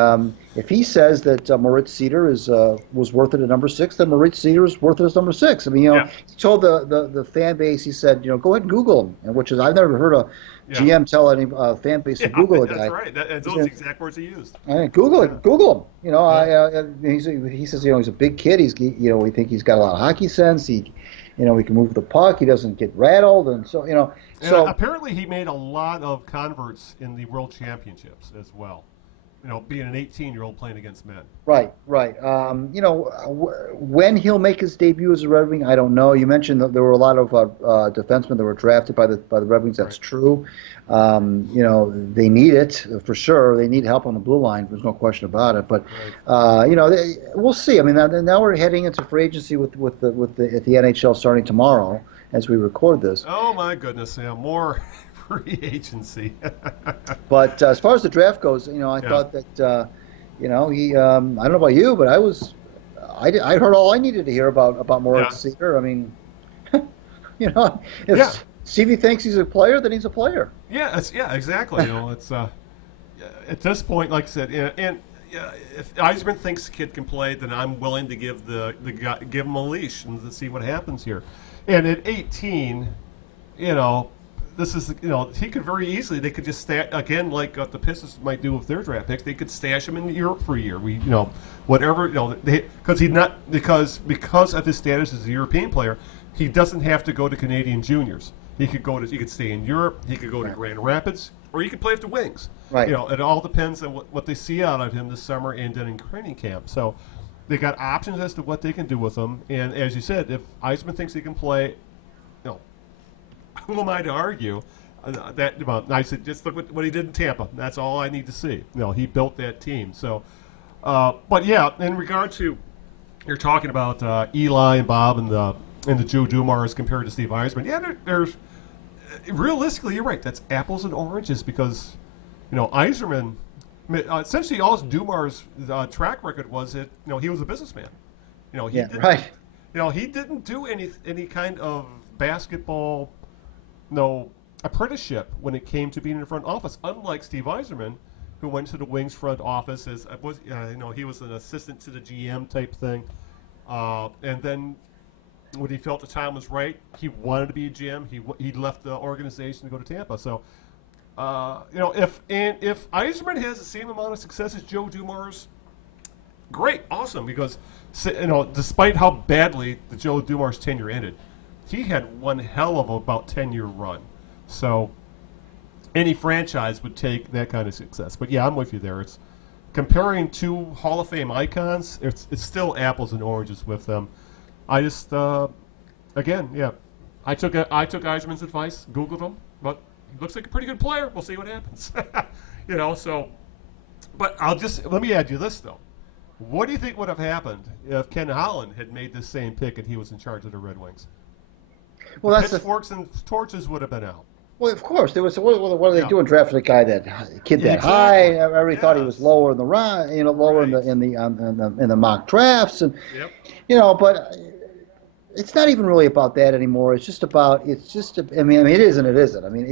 if he says that Moritz Seider was worth it at number 6, then Moritz Seider is worth it as number 6. He told the fan base, he said, go ahead and Google him, which is, I've never heard a GM tell any fan base to Google a guy. That's right. Those are the exact words he used. Google it. Google him. He says, he's a big kid. We think he's got a lot of hockey sense. He can move the puck. He doesn't get rattled, and so And apparently, he made a lot of converts in the World Championships as well. Being an 18-year-old playing against men. Right. When he'll make his debut as a Red Wing, I don't know. You mentioned that there were a lot of defensemen that were drafted by the Red Wings. That's true. They need it for sure. They need help on the blue line. There's no question about it. But we'll see. Now we're heading into free agency with the NHL starting tomorrow as we record this. Oh my goodness, more free agency. But as far as the draft goes, I thought that he. I don't know about you, but I heard all I needed to hear about Moritz Seider. If Stevie thinks he's a player, then he's a player. Yeah, exactly. It's at this point, like I said, and if Yzerman thinks the kid can play, then I'm willing to give give him a leash and see what happens here. And at 18, this is, he could very easily, they could just stash, again, like the Pistons might do with their draft picks, they could stash him in Europe for a year. Whatever, because of his status as a European player, he doesn't have to go to Canadian juniors. He could stay in Europe, he could go to Grand Rapids, or he could play with the Wings. Right. It all depends on what they see out of him this summer and then in training camp. So they got options as to what they can do with him. And as you said, if Yzerman thinks he can play, who am I to argue I said, just look what he did in Tampa. That's all I need to see. He built that team. So, but yeah, in regard to, you're talking about Eli and Bob and and the Joe Dumars compared to Steve Yzerman. Yeah, there's realistically, you're right. That's apples and oranges because, Yzerman, essentially all Dumars' track record was that he was a businessman. Right. He didn't do any kind of basketball, apprenticeship when it came to being in the front office. Unlike Steve Yzerman, who went to the Wings front office as he was an assistant to the GM type thing, and then when he felt the time was right, he wanted to be a GM. He left the organization to go to Tampa. So, if Yzerman has the same amount of success as Joe Dumars, great, awesome. Because despite how badly the Joe Dumars tenure ended, he had one hell of about 10-year run. So, any franchise would take that kind of success. But yeah, I'm with you there. It's comparing two Hall of Fame icons. It's still apples and oranges with them. I just, again, yeah, I took Yzerman's advice, Googled him, but he looks like a pretty good player. We'll see what happens. So, but let me add you this, though. What do you think would have happened if Ken Holland had made this same pick and he was in charge of the Red Wings? Well, pitchforks and torches would have been out. Well, of course, there was. What are they doing? Drafting a guy that high. Everybody thought he was lower in the round, lower in the mock drafts, and but it's not even really about that anymore. It's just about. I mean, it is and it isn't. I mean,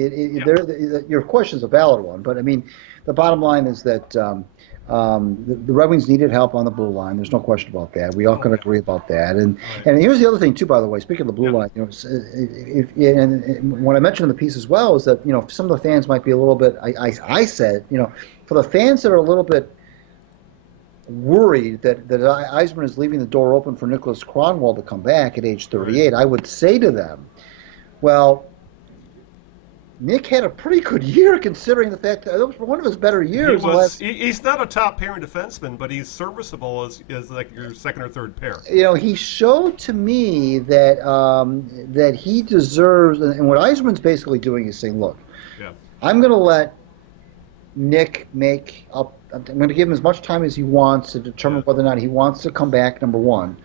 your question's a valid one, but I mean, the bottom line is that the Red Wings needed help on the blue line. There's no question about that. We all can agree about that. And here's the other thing too, by the way. Speaking of the blue line, and what I mentioned in the piece as well is that some of the fans might be a little bit. I said for the fans that are a little bit worried that Yzerman is leaving the door open for Nicholas Cronwall to come back at age 38, I would say to them, well, Nick had a pretty good year considering the fact that it was one of his better years. He's not a top pairing defenseman, but he's serviceable as like your second or third pair. He showed to me that that he deserves, and what Yzerman's basically doing is saying, look, I'm going to let Nick make up. I'm going to give him as much time as he wants to determine whether or not he wants to come back, number one.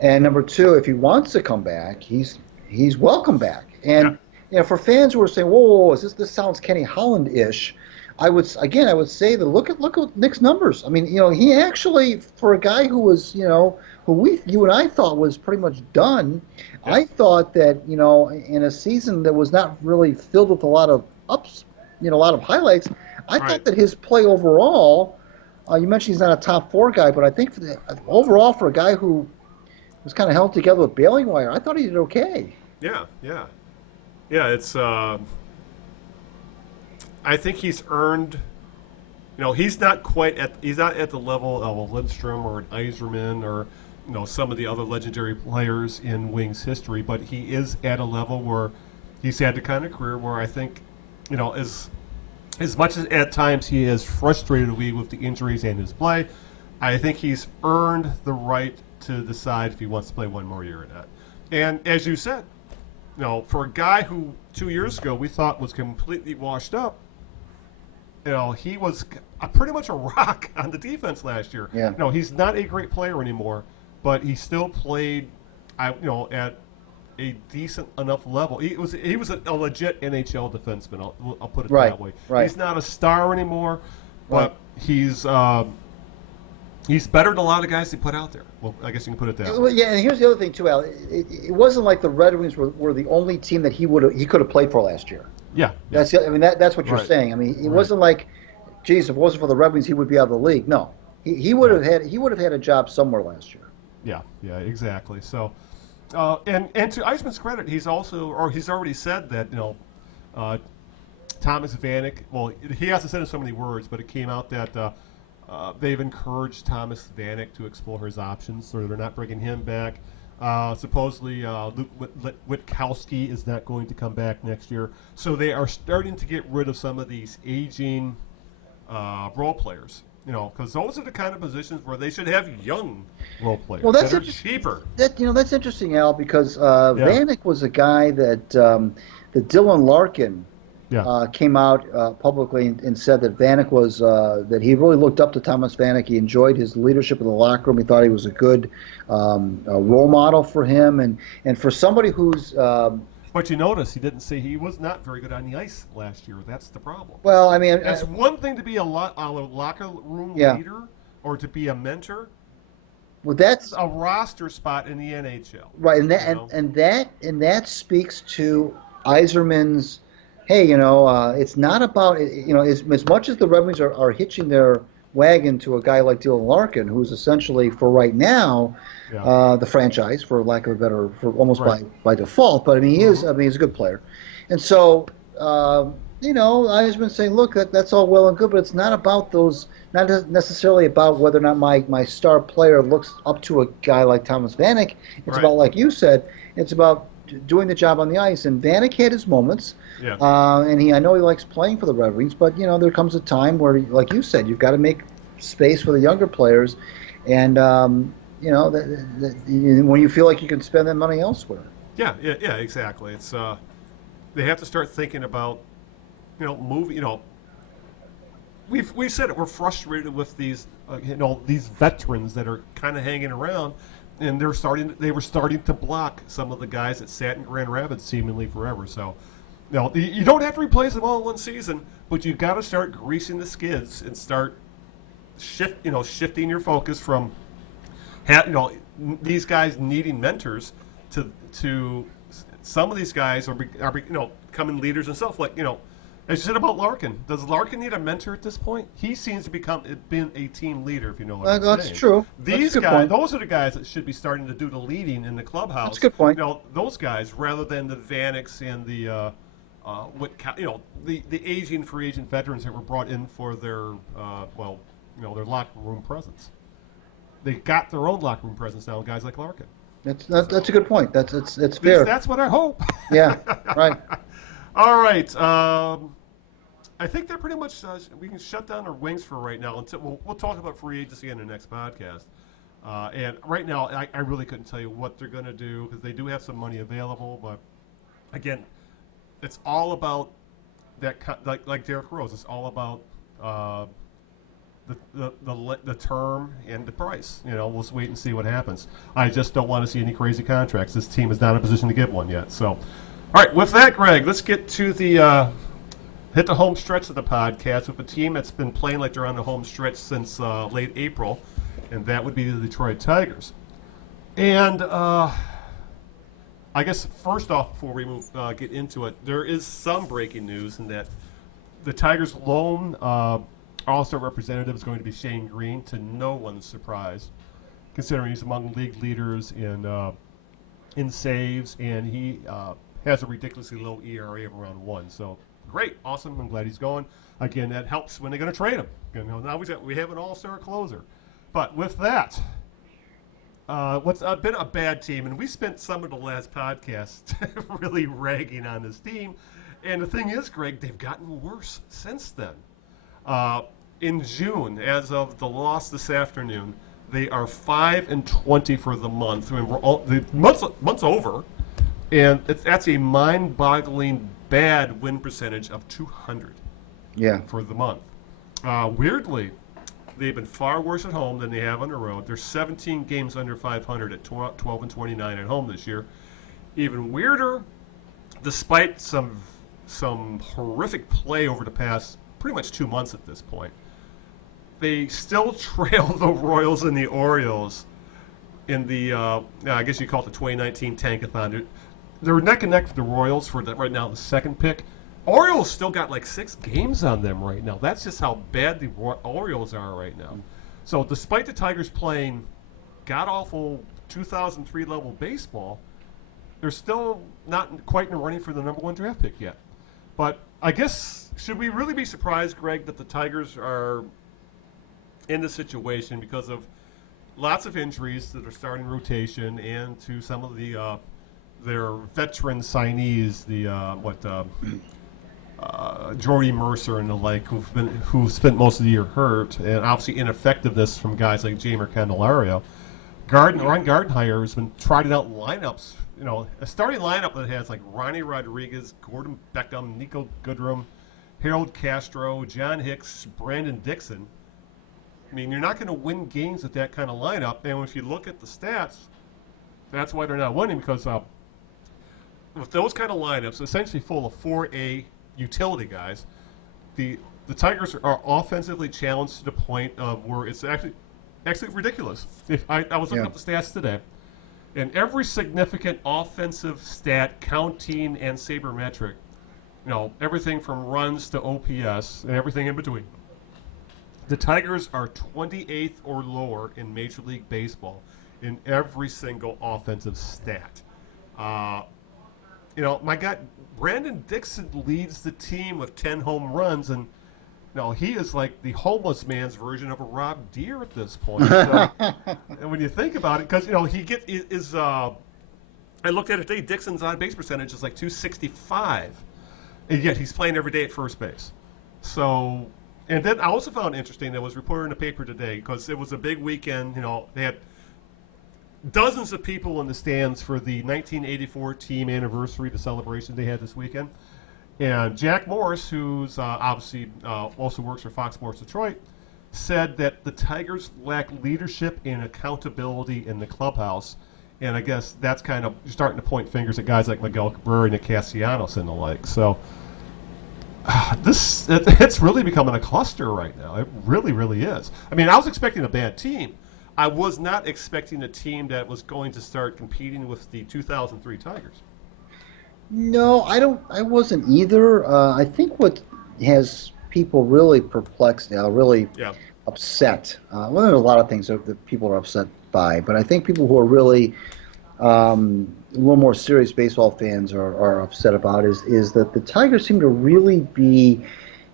And number two, if he wants to come back, he's welcome back. And for fans who are saying, "Whoa, this sounds Kenny Holland-ish," I would say that look at Nick's numbers. I mean, he actually, for a guy who was, who you and I thought was pretty much done, I thought that in a season that was not really filled with a lot of ups, a lot of highlights, I thought that his play overall. You mentioned he's not a top four guy, but I think overall for a guy who was kind of held together with baling wire, I thought he did okay. Yeah, it's. I think he's earned. He's not at the level of a Lindstrom or an Yzerman or some of the other legendary players in Wings history, but he is at a level where he's had the kind of career where I think, as much as at times he has frustrated the league with the injuries and his play, I think he's earned the right to decide if he wants to play one more year or not. And as you said. For a guy who 2 years ago we thought was completely washed up, he was pretty much a rock on the defense last year. Yeah. He's not a great player anymore, but he still played, at a decent enough level. He was a legit NHL defenseman. I'll put it that way. Right. He's not a star anymore, but he's better than a lot of guys they put out there. Well, I guess you can put it that way. Well, yeah, and here's the other thing too, Al. It wasn't like the Red Wings were the only team that he could have played for last year. Yeah. That's what you're saying. I mean, it wasn't like, geez, if it wasn't for the Red Wings, he would be out of the league. No, he would have had a job somewhere last year. Yeah, exactly. So, and to Yzerman's credit, he's already said that Thomas Vanek. Well, he hasn't said it in so many words, but it came out that. They've encouraged Thomas Vanek to explore his options, so they're not bringing him back. Supposedly, Luke Witkowski is not going to come back next year. So they are starting to get rid of some of these aging role players. Because those are the kind of positions where they should have young role players that are cheaper. That's interesting, Al, because Vanek was a guy that Dylan Larkin came out publicly and said that Vanek was that he really looked up to Thomas Vanek. He enjoyed his leadership in the locker room. He thought he was a good role model for him, and for somebody who's. But you notice he didn't say he was not very good on the ice last year. That's the problem. Well, I mean, that's one thing to be a locker room leader or to be a mentor. Well, that's a roster spot in the NHL, right? And that speaks to Yzerman's. Hey, it's not about as much as the Red Wings are hitching their wagon to a guy like Dylan Larkin, who's essentially for right now the franchise, for lack of a better, for almost by default. But I mean, he's a good player, and so Yzerman's saying, look, that's all well and good, but it's not about those, not necessarily about whether or not my star player looks up to a guy like Thomas Vanek. It's about, like you said, it's about doing the job on the ice. And Vanek had his moments, and I know he likes playing for the Red Wings, but there comes a time where, like you said, you've got to make space for the younger players, and when you feel like you can spend that money elsewhere. Yeah, exactly. It's they have to start thinking about moving. We've said it. We're frustrated with these these veterans that are kind of hanging around. And they were starting to block some of the guys that sat in Grand Rapids seemingly forever. So, you don't have to replace them all in one season, but you got to start greasing the skids and start shifting your focus from these guys needing mentors to some of these guys are becoming leaders and stuff. Like as you said about Larkin, does Larkin need a mentor at this point? He seems to been a team leader, if you know what I'm saying. That's true. These guys, those are the guys that should be starting to do the leading in the clubhouse. That's a good point. Those guys, rather than the Vaneks and the the aging free agent veterans that were brought in for their their locker room presence. They got their own locker room presence now. Guys like Larkin. That's a good point. It's fair. That's what I hope. Yeah. Right. All right. I think they're pretty much. We can shut down our wings for right now. Until we'll talk about free agency in the next podcast. And right now, I really couldn't tell you what they're going to do because they do have some money available. But again, it's all about that. Like Derrick Rose, it's all about the term and the price. We'll just wait and see what happens. I just don't want to see any crazy contracts. This team is not in a position to give one yet. So, all right. With that, Greg, let's get to the. Hit the home stretch of the podcast with a team that's been playing like they're on the home stretch since late April, and that would be the Detroit Tigers. And I guess first off, before we get into it, there is some breaking news in that the Tigers' lone All-Star representative is going to be Shane Green, to no one's surprise, considering he's among league leaders in saves, and he has a ridiculously low ERA of around 1. So. Great, awesome. I'm glad he's going. Again, that helps when they're going to trade him. Now we have an all-star closer. But with that, what's been a bad team, and we spent some of the last podcast really ragging on this team. And the thing is, Greg, they've gotten worse since then. In June, as of the loss this afternoon, they are 5-20 for the month. I mean, the month's over, and that's a mind-boggling bad win percentage of 200 for the month. Weirdly, they've been far worse at home than they have on the road. They're 17 games under 500 at 12-29 at home this year. Even weirder, despite some horrific play over the past pretty much 2 months at this point, they still trail the Royals and the Orioles in the, I guess you call it the 2019 Tankathon. They're neck and neck for the Royals for right now the second pick. Orioles still got like 6 games on them right now. That's just how bad the Orioles are right now. So despite the Tigers playing god-awful 2003 level baseball, they're still not quite in the running for the number 1 draft pick yet. But I guess, should we really be surprised, Greg, that the Tigers are in this situation because of lots of injuries to their starting rotation and to some of the their veteran signees, Jordy Mercer and the like, who've spent most of the year hurt, and obviously ineffectiveness from guys like Jamer Candelario. Ron Gardenhire has been trotting out lineups a starting lineup that has like Ronnie Rodriguez, Gordon Beckham, Nico Goodrum, Harold Castro, John Hicks, Brandon Dixon. I mean, you're not going to win games with that kind of lineup. And if you look at the stats, that's why they're not winning, because with those kind of lineups, essentially full of 4A utility guys, the Tigers are offensively challenged to the point of where it's actually ridiculous. If I was looking up the stats today, and every significant offensive stat, counting and sabermetric, everything from runs to OPS and everything in between, the Tigers are 28th or lower in Major League Baseball in every single offensive stat. My God, Brandon Dixon leads the team with 10 home runs, and he is like the homeless man's version of a Rob Deere at this point. So, and when you think about it, because I looked at it today, Dixon's on base percentage is like 265, and yet he's playing every day at first base. So, and then I also found interesting that was reported in the paper today, because it was a big weekend. They had dozens of people in the stands for the 1984 team anniversary, the celebration they had this weekend. And Jack Morris, who's obviously also works for Fox Sports Detroit, said that the Tigers lack leadership and accountability in the clubhouse. And I guess that's kind of starting to point fingers at guys like Miguel Cabrera, Nick Castellanos, and the like. So it's really becoming a cluster right now. It really, really is. I mean, I was expecting a bad team. I was not expecting a team that was going to start competing with the 2003 Tigers. No, I wasn't either. I think what has people really perplexed now, really upset. Well, there's a lot of things that people are upset by, but I think people who are really a little more serious baseball fans are upset about is that the Tigers seem to really be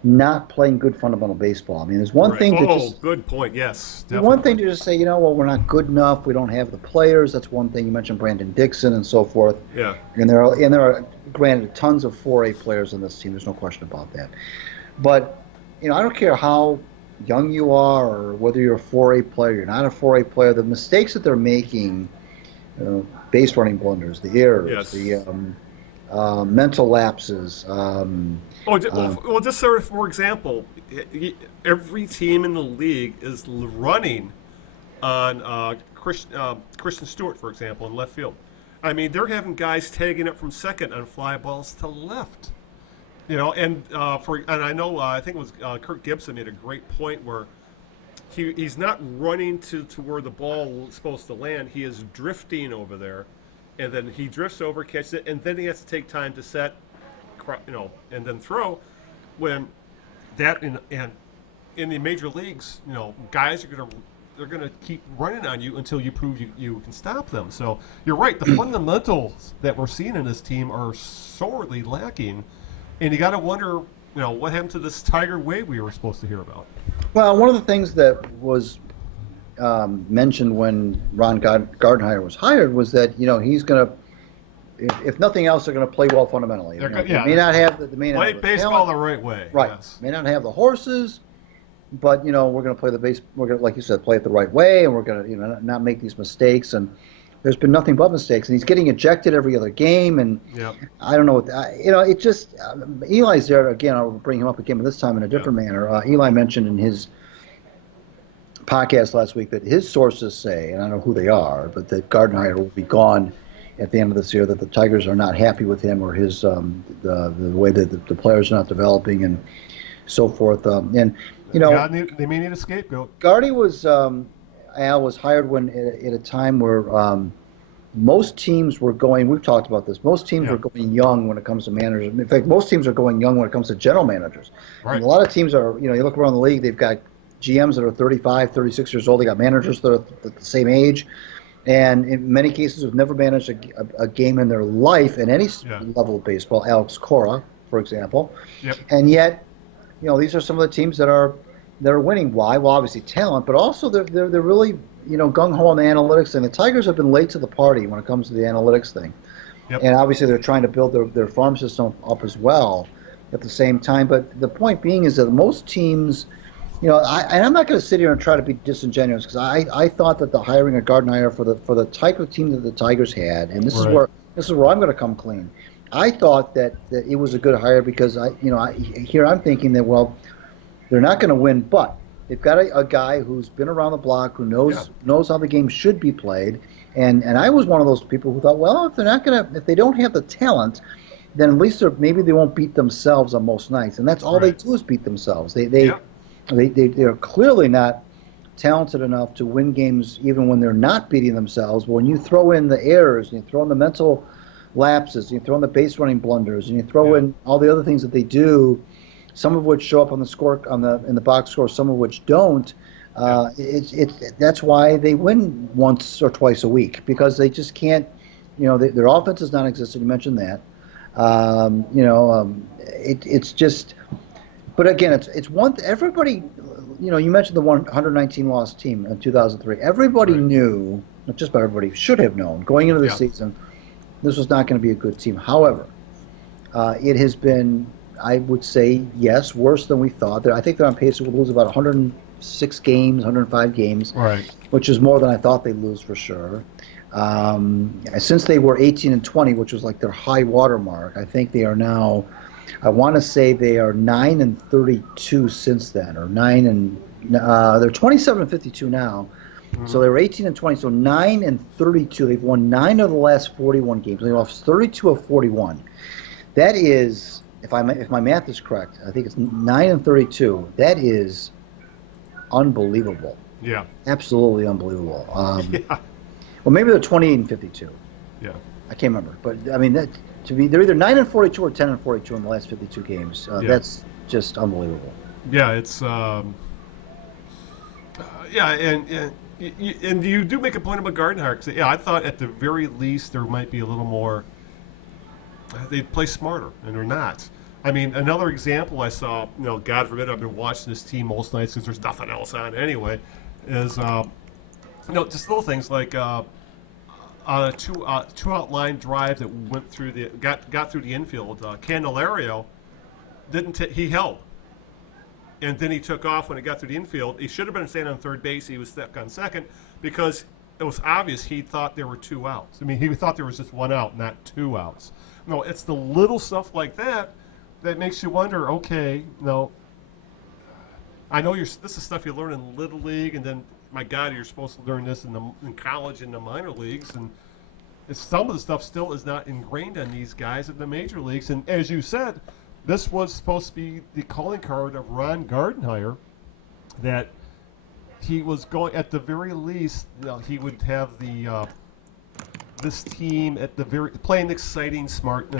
not playing good fundamental baseball. I mean, there's one thing to just... good point, yes. Definitely. One thing to just say, we're not good enough, we don't have the players. That's one thing. You mentioned Brandon Dixon and so forth. Yeah. And there are granted, tons of 4A players on this team. There's no question about that. But, I don't care how young you are or whether you're a 4A player, you're not a 4A player, the mistakes that they're making, base running blunders, the errors, the mental lapses. Just for example, every team in the league is running on Christian Stewart, for example, in left field. I mean, they're having guys tagging up from second on fly balls to left. And I know I think it was Kirk Gibson made a great point where he's not running to where the ball is supposed to land. He is drifting over there, and then he drifts over, catches it, and then he has to take time to set, and then throw. When that in the major leagues, guys they're gonna keep running on you until you prove you can stop them. So you're right. The fundamentals that we're seeing in this team are sorely lacking, and you got to wonder, what happened to this Tiger way we were supposed to hear about. Well, one of the things that was mentioned when Ron Gardenhire was hired was that he's going to, if nothing else, they're going to play well fundamentally. They may not have play baseball the right way. Right. Yes. May not have the horses, but we're going to play the base. We're going to, like you said, play it the right way, and we're going to not make these mistakes. And there's been nothing but mistakes, and he's getting ejected every other game. And I don't know what it just. Eli's there again. I'll bring him up again, but this time in a different manner. Eli mentioned in his podcast last week that his sources say, and I don't know who they are, but that Gardenhire will be gone at the end of this year, that the Tigers are not happy with him or his the way that the players are not developing and so forth. And they may need a scapegoat. Gardy was Al was hired at a time where most teams were going. We've talked about this. Most teams were going young when it comes to managers. In fact, most teams are going young when it comes to general managers. Right. And a lot of teams are. You look around the league. They've got GMs that are 35, 36 years old. They got managers that are at the same age. And in many cases, have never managed a game in their life at any level of baseball. Alex Cora, for example. Yep. And yet, these are some of the teams that are winning. Why? Well, obviously talent, but also they're really gung ho on the analytics thing. The Tigers have been late to the party when it comes to the analytics thing. Yep. And obviously they're trying to build their farm system up as well at the same time. But the point being is that most teams. I'm not going to sit here and try to be disingenuous because I thought that the hiring of Gardenhire for the type of team that the Tigers had, and this is where this is where I'm going to come clean. I thought that it was a good hire because here I'm thinking that, well, they're not going to win, but they've got a guy who's been around the block, who knows how the game should be played, and I was one of those people who thought, well, if they don't have the talent, then at least maybe they won't beat themselves on most nights, and that's all they do is beat themselves. They're clearly not talented enough to win games even when they're not beating themselves. But when you throw in the errors, and you throw in the mental lapses, and you throw in the base running blunders, and you throw in all the other things that they do, some of which show up on the score in the box score, some of which don't. That's why they win once or twice a week, because they just can't. Their offense is non-existent. You mentioned that. It's just. But again, it's one. Everybody, you mentioned the 119 loss team in 2003. Everybody knew, not just about everybody, should have known going into the season, this was not going to be a good team. However, it has been, I would say, yes, worse than we thought. I think they're on pace to lose about 106 games, 105 games, which is more than I thought they'd lose for sure. Since they were 18-20, which was like their high water mark, I think they are now. I want to say they are 9-32 since then, or they're 27-52 now. Mm-hmm. So they were 18-20, so 9-32. They've won 9 of the last 41 games. They lost 32 of 41. That is, if my math is correct, I think it's 9-32. That is unbelievable. Yeah, absolutely unbelievable. Well, maybe they're 28-52. Yeah, I can't remember, but I mean that. To me, they're either 9-42 or 10-42 in the last 52 games. That's just unbelievable. Yeah, it's and you do make a point about Gardenhire, because I thought at the very least there might be a little more. They'd play smarter, and they're not. I mean, another example I saw, God forbid, I've been watching this team most nights because there's nothing else on anyway, is just little things like. On a two-out line drive that went through got through the infield, Candelario he held, and then he took off when it got through the infield. He should have been standing on third base. He was stuck on second because it was obvious he thought there were 2 outs. I mean, he thought there was just 1 out, not 2 outs. No, it's the little stuff like that makes you wonder. Okay, I know this is stuff you learn in Little League, and then. My God, you're supposed to learn this in college and the minor leagues, and some of the stuff still is not ingrained on these guys in the major leagues. And as you said, this was supposed to be the calling card of Ron Gardenhire, that he was going, at the very least, he would have this team at the playing exciting, smart.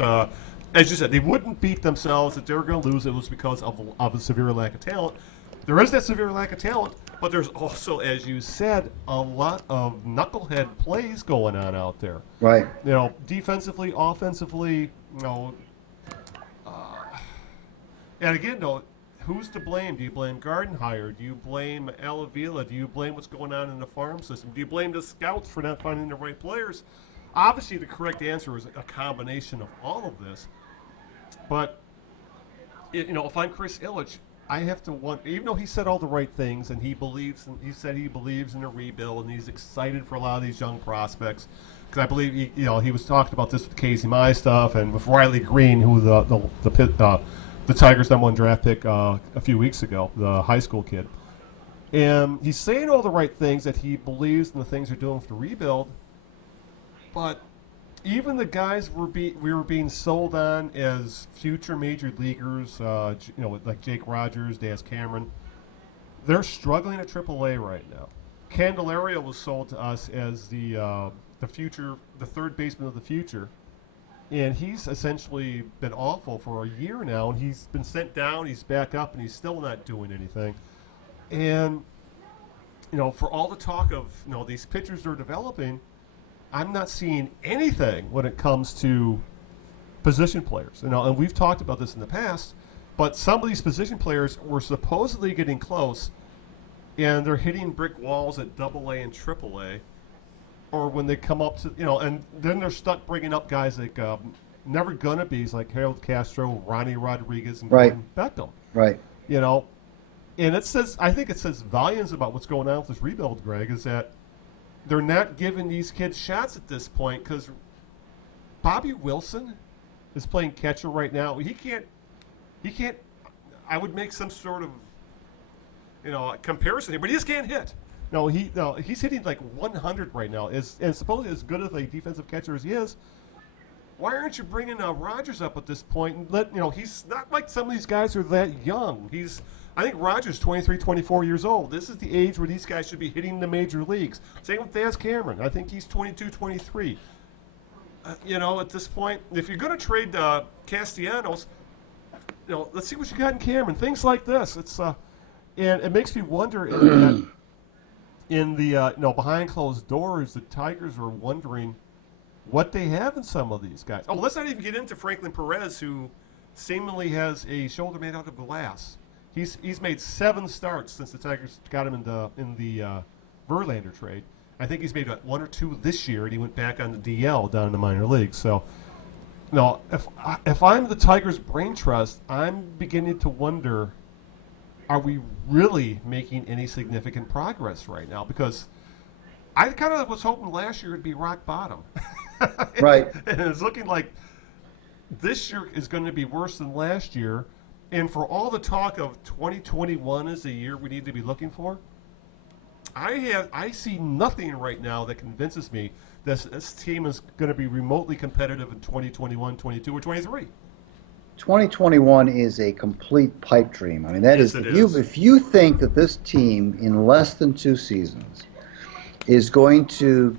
As you said, they wouldn't beat themselves. If they were going to lose, it was because of a severe lack of talent. There is that severe lack of talent, but there's also, as you said, a lot of knucklehead plays going on out there. Right. Defensively, offensively, and again, who's to blame? Do you blame Gardenhire? Do you blame Alavila? Do you blame what's going on in the farm system? Do you blame the scouts for not finding the right players? Obviously, the correct answer is a combination of all of this. But, if I'm Chris Ilitch, I have to wonder, even though he said all the right things and he said he believes in a rebuild and he's excited for a lot of these young prospects, because I believe he was talking about this with Casey Mai stuff and with Riley Green, who the Tigers' #1 draft pick a few weeks ago, the high school kid, and he's saying all the right things, that he believes in the things they're doing for the rebuild, but. Even the guys we were being sold on as future major leaguers, like Jake Rogers, Daz Cameron, they're struggling at AAA right now. Candelario was sold to us as the future, the third baseman of the future, and he's essentially been awful for a year now. And he's been sent down, he's back up, and he's still not doing anything. And for all the talk of these pitchers they're developing. I'm not seeing anything when it comes to position players. And we've talked about this in the past, but some of these position players were supposedly getting close, and they're hitting brick walls at AA and AAA, or when they come up to, and then they're stuck bringing up guys like never gonna be's like Harold Castro, Ronnie Rodriguez, and Gordon Beckham. Right. And I think it says volumes about what's going on with this rebuild, Greg, is that they're not giving these kids shots at this point because Bobby Wilson is playing catcher right now. He can't. I would make some sort of comparison here, but he just can't hit. He's hitting like 100 right now. And supposedly as good of a defensive catcher as he is, why aren't you bringing Rogers up at this point and he's not like some of these guys are that young. I think Rogers 23, 24 years old. This is the age where these guys should be hitting the major leagues. Same with Thaz Cameron. I think he's 22, 23. At this point, if you're going to trade Castellanos, let's see what you got in Cameron. Things like this. It's and it makes me wonder in the behind closed doors, the Tigers are wondering what they have in some of these guys. Oh, let's not even get into Franklin Perez, who seemingly has a shoulder made out of glass. He's made 7 starts since the Tigers got him in the Verlander trade. I think he's made 1 or 2 this year, and he went back on the DL down in the minor leagues. So, if I'm the Tigers' brain trust, I'm beginning to wonder, are we really making any significant progress right now? Because I kind of was hoping last year it'd be rock bottom. Right. And it's looking like this year is going to be worse than last year. And for all the talk of 2021 is the year we need to be looking for, I see nothing right now that convinces me that this team is going to be remotely competitive in 2021, 22, or 23. 2021 is a complete pipe dream. I mean, that Yes, is, it if you think that this team in less than 2 seasons is going to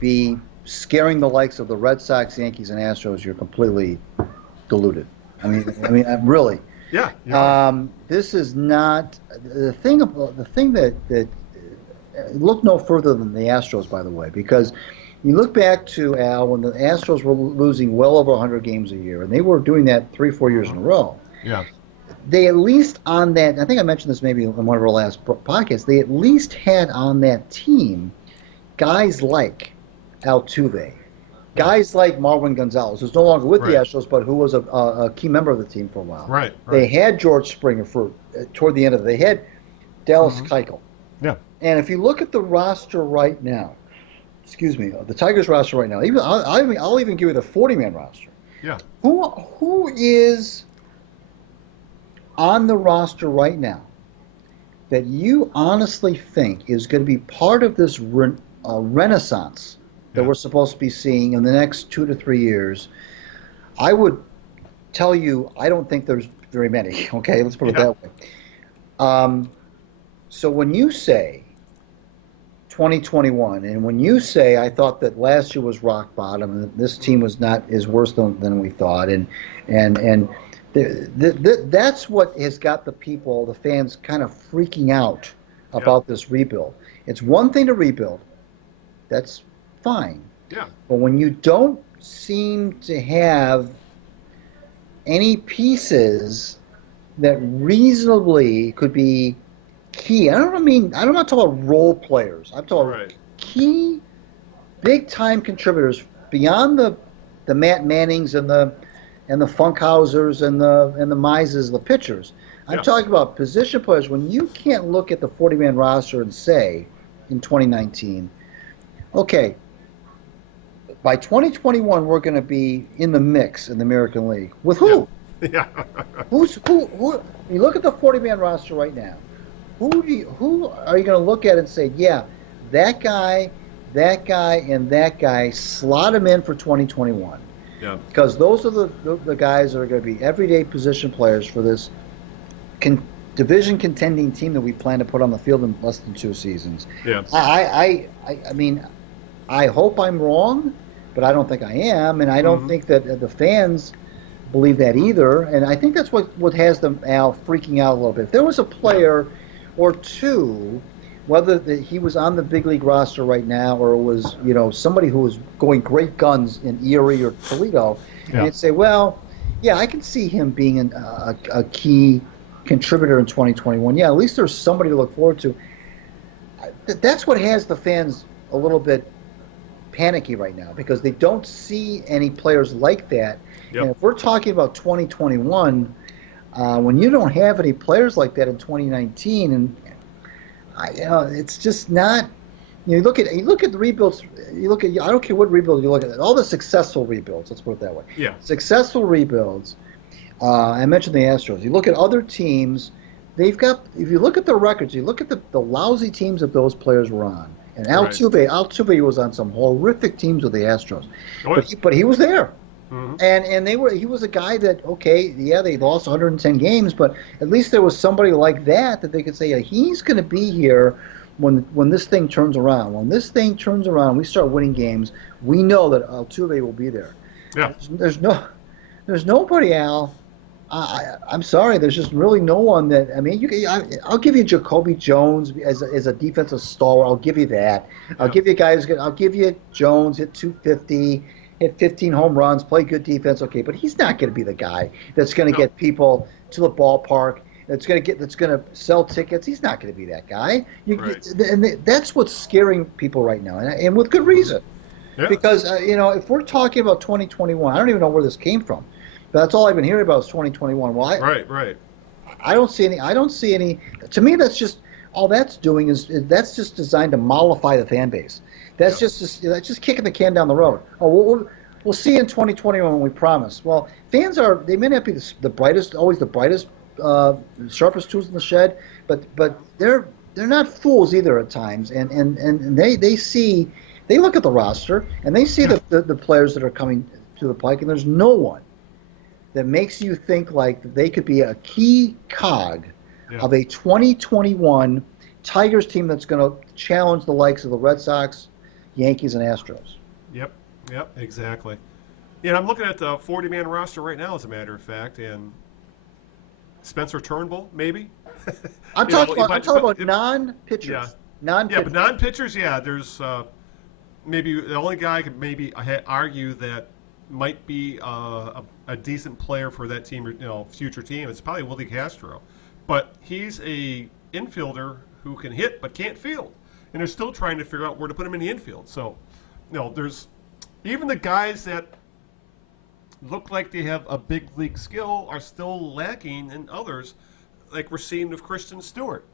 be scaring the likes of the Red Sox, Yankees, and Astros, you're completely deluded. I mean, really. Yeah. This is not the thing. The thing that look no further than the Astros, by the way, because you look back to Al when the Astros were losing well over 100 games a year, and they were doing that 3-4 years in a row. Yeah. They at least on that. I think I mentioned this maybe in one of our last podcasts. They at least had on that team guys like Altuve. Guys like Marwin Gonzalez, who's no longer with the Astros, but who was a key member of the team for a while. Right. They had George Springer toward the end of it. They had Dallas Keuchel. Yeah. And if you look at the roster right now, the Tigers roster right now, even I'll even give you the 40-man roster. Yeah. Who is on the roster right now that you honestly think is going to be part of this renaissance that we're supposed to be seeing in the next 2 to 3 years? I would tell you I don't think there's very many. Okay, let's put it that way. So when you say 2021, and when you say I thought that last year was rock bottom and this team is worse than we thought, and that's what has got the fans kind of freaking out about this rebuild. It's one thing to rebuild. That's fine. Yeah. But when you don't seem to have any pieces that reasonably could be key. I'm not talking about role players. I'm talking about key, big-time contributors beyond the Matt Mannings and the Funkhausers and the Mises, the pitchers. I'm talking about position players. When you can't look at the 40-man roster and say, in 2019, okay, by 2021 we're going to be in the mix in the American League. With who? Yeah. Who? You look at the 40-man roster right now. Who are you going to look at and say, yeah, that guy, and that guy, slot him in for 2021? Yeah. Because those are the guys that are going to be everyday position players for this division contending team that we plan to put on the field in less than 2 seasons. Yeah. I mean, I hope I'm wrong, but I don't think I am, and I don't think that the fans believe that either. And I think that's what has them freaking out a little bit. If there was a player or two, whether he was on the big league roster right now or was somebody who was going great guns in Erie or Toledo, and you'd say, well, yeah, I can see him being a key contributor in 2021. Yeah, at least there's somebody to look forward to. That's what has the fans a little bit panicky right now, because they don't see any players like that. Yep. And if we're talking about 2021, when you don't have any players like that in 2019, and it's just not You look at the rebuilds. You look at I don't care what rebuild you look at. All the successful rebuilds. Let's put it that way. Yeah. Successful rebuilds. I mentioned the Astros. You look at other teams. They've got. If you look at the records, you look at the lousy teams that those players were on. And Altuve was on some horrific teams with the Astros, but he was there. Mm-hmm. And he was a guy that, they lost 110 games, but at least there was somebody like that they could say, he's going to be here when this thing turns around. When this thing turns around, we start winning games, we know that Altuve will be there. Yeah. There's nobody, Al. I'm sorry, there's just really no one that. I mean, I'll give you Jacoby Jones as a defensive stalwart. I'll give you that. I'll give you guys. I'll give you Jones hit 250. Hit 15 home runs, play good defense, but he's not going to be the guy that's going to get people to the ballpark. That's going to sell tickets. He's not going to be that guy. And that's what's scaring people right now, and with good reason. Yeah. Because if we're talking about 2021, I don't even know where this came from, but that's all I've been hearing about is 2021. Well, right. I don't see any. To me, that's just all that's doing is that's just designed to mollify the fan base. That's just kicking the can down the road. We'll see in 2021 when we promise. Well, fans they may not be the brightest, always the brightest, sharpest tools in the shed, but they're not fools either at times, and they look at the roster and they see the players that are coming to the pike, and there's no one that makes you think like they could be a key cog of a 2021 Tigers team that's going to challenge the likes of the Red Sox, Yankees, and Astros. Yep, exactly. Yeah, I'm looking at the 40-man roster right now, as a matter of fact, and Spencer Turnbull, maybe. I'm talking about non-pitchers. Yeah, but non-pitchers, there's maybe the only guy I could maybe argue that might be a decent player for that team, future team. It's probably Willie Castro, but he's a infielder who can hit but can't field. And they're still trying to figure out where to put him in the infield. So, there's even the guys that look like they have a big league skill are still lacking in others, like we're seeing with Christian Stewart,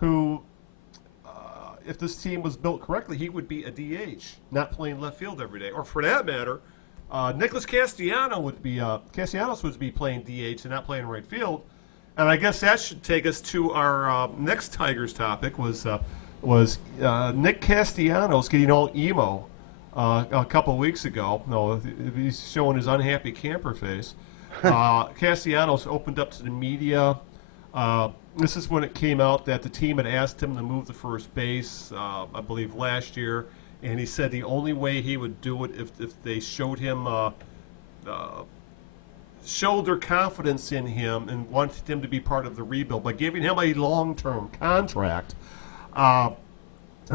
who, if this team was built correctly, he would be a DH, not playing left field every day. Or for that matter, Nicholas Castellanos would be playing DH and not playing right field. And I guess that should take us to our next Tigers topic was Nick Castellanos getting all emo a couple of weeks ago. No, he's showing his unhappy camper face. Castellanos opened up to the media. This is when it came out that the team had asked him to move to first base, I believe last year, and he said the only way he would do it if they showed him showed their confidence in him and wanted him to be part of the rebuild by giving him a long-term contract.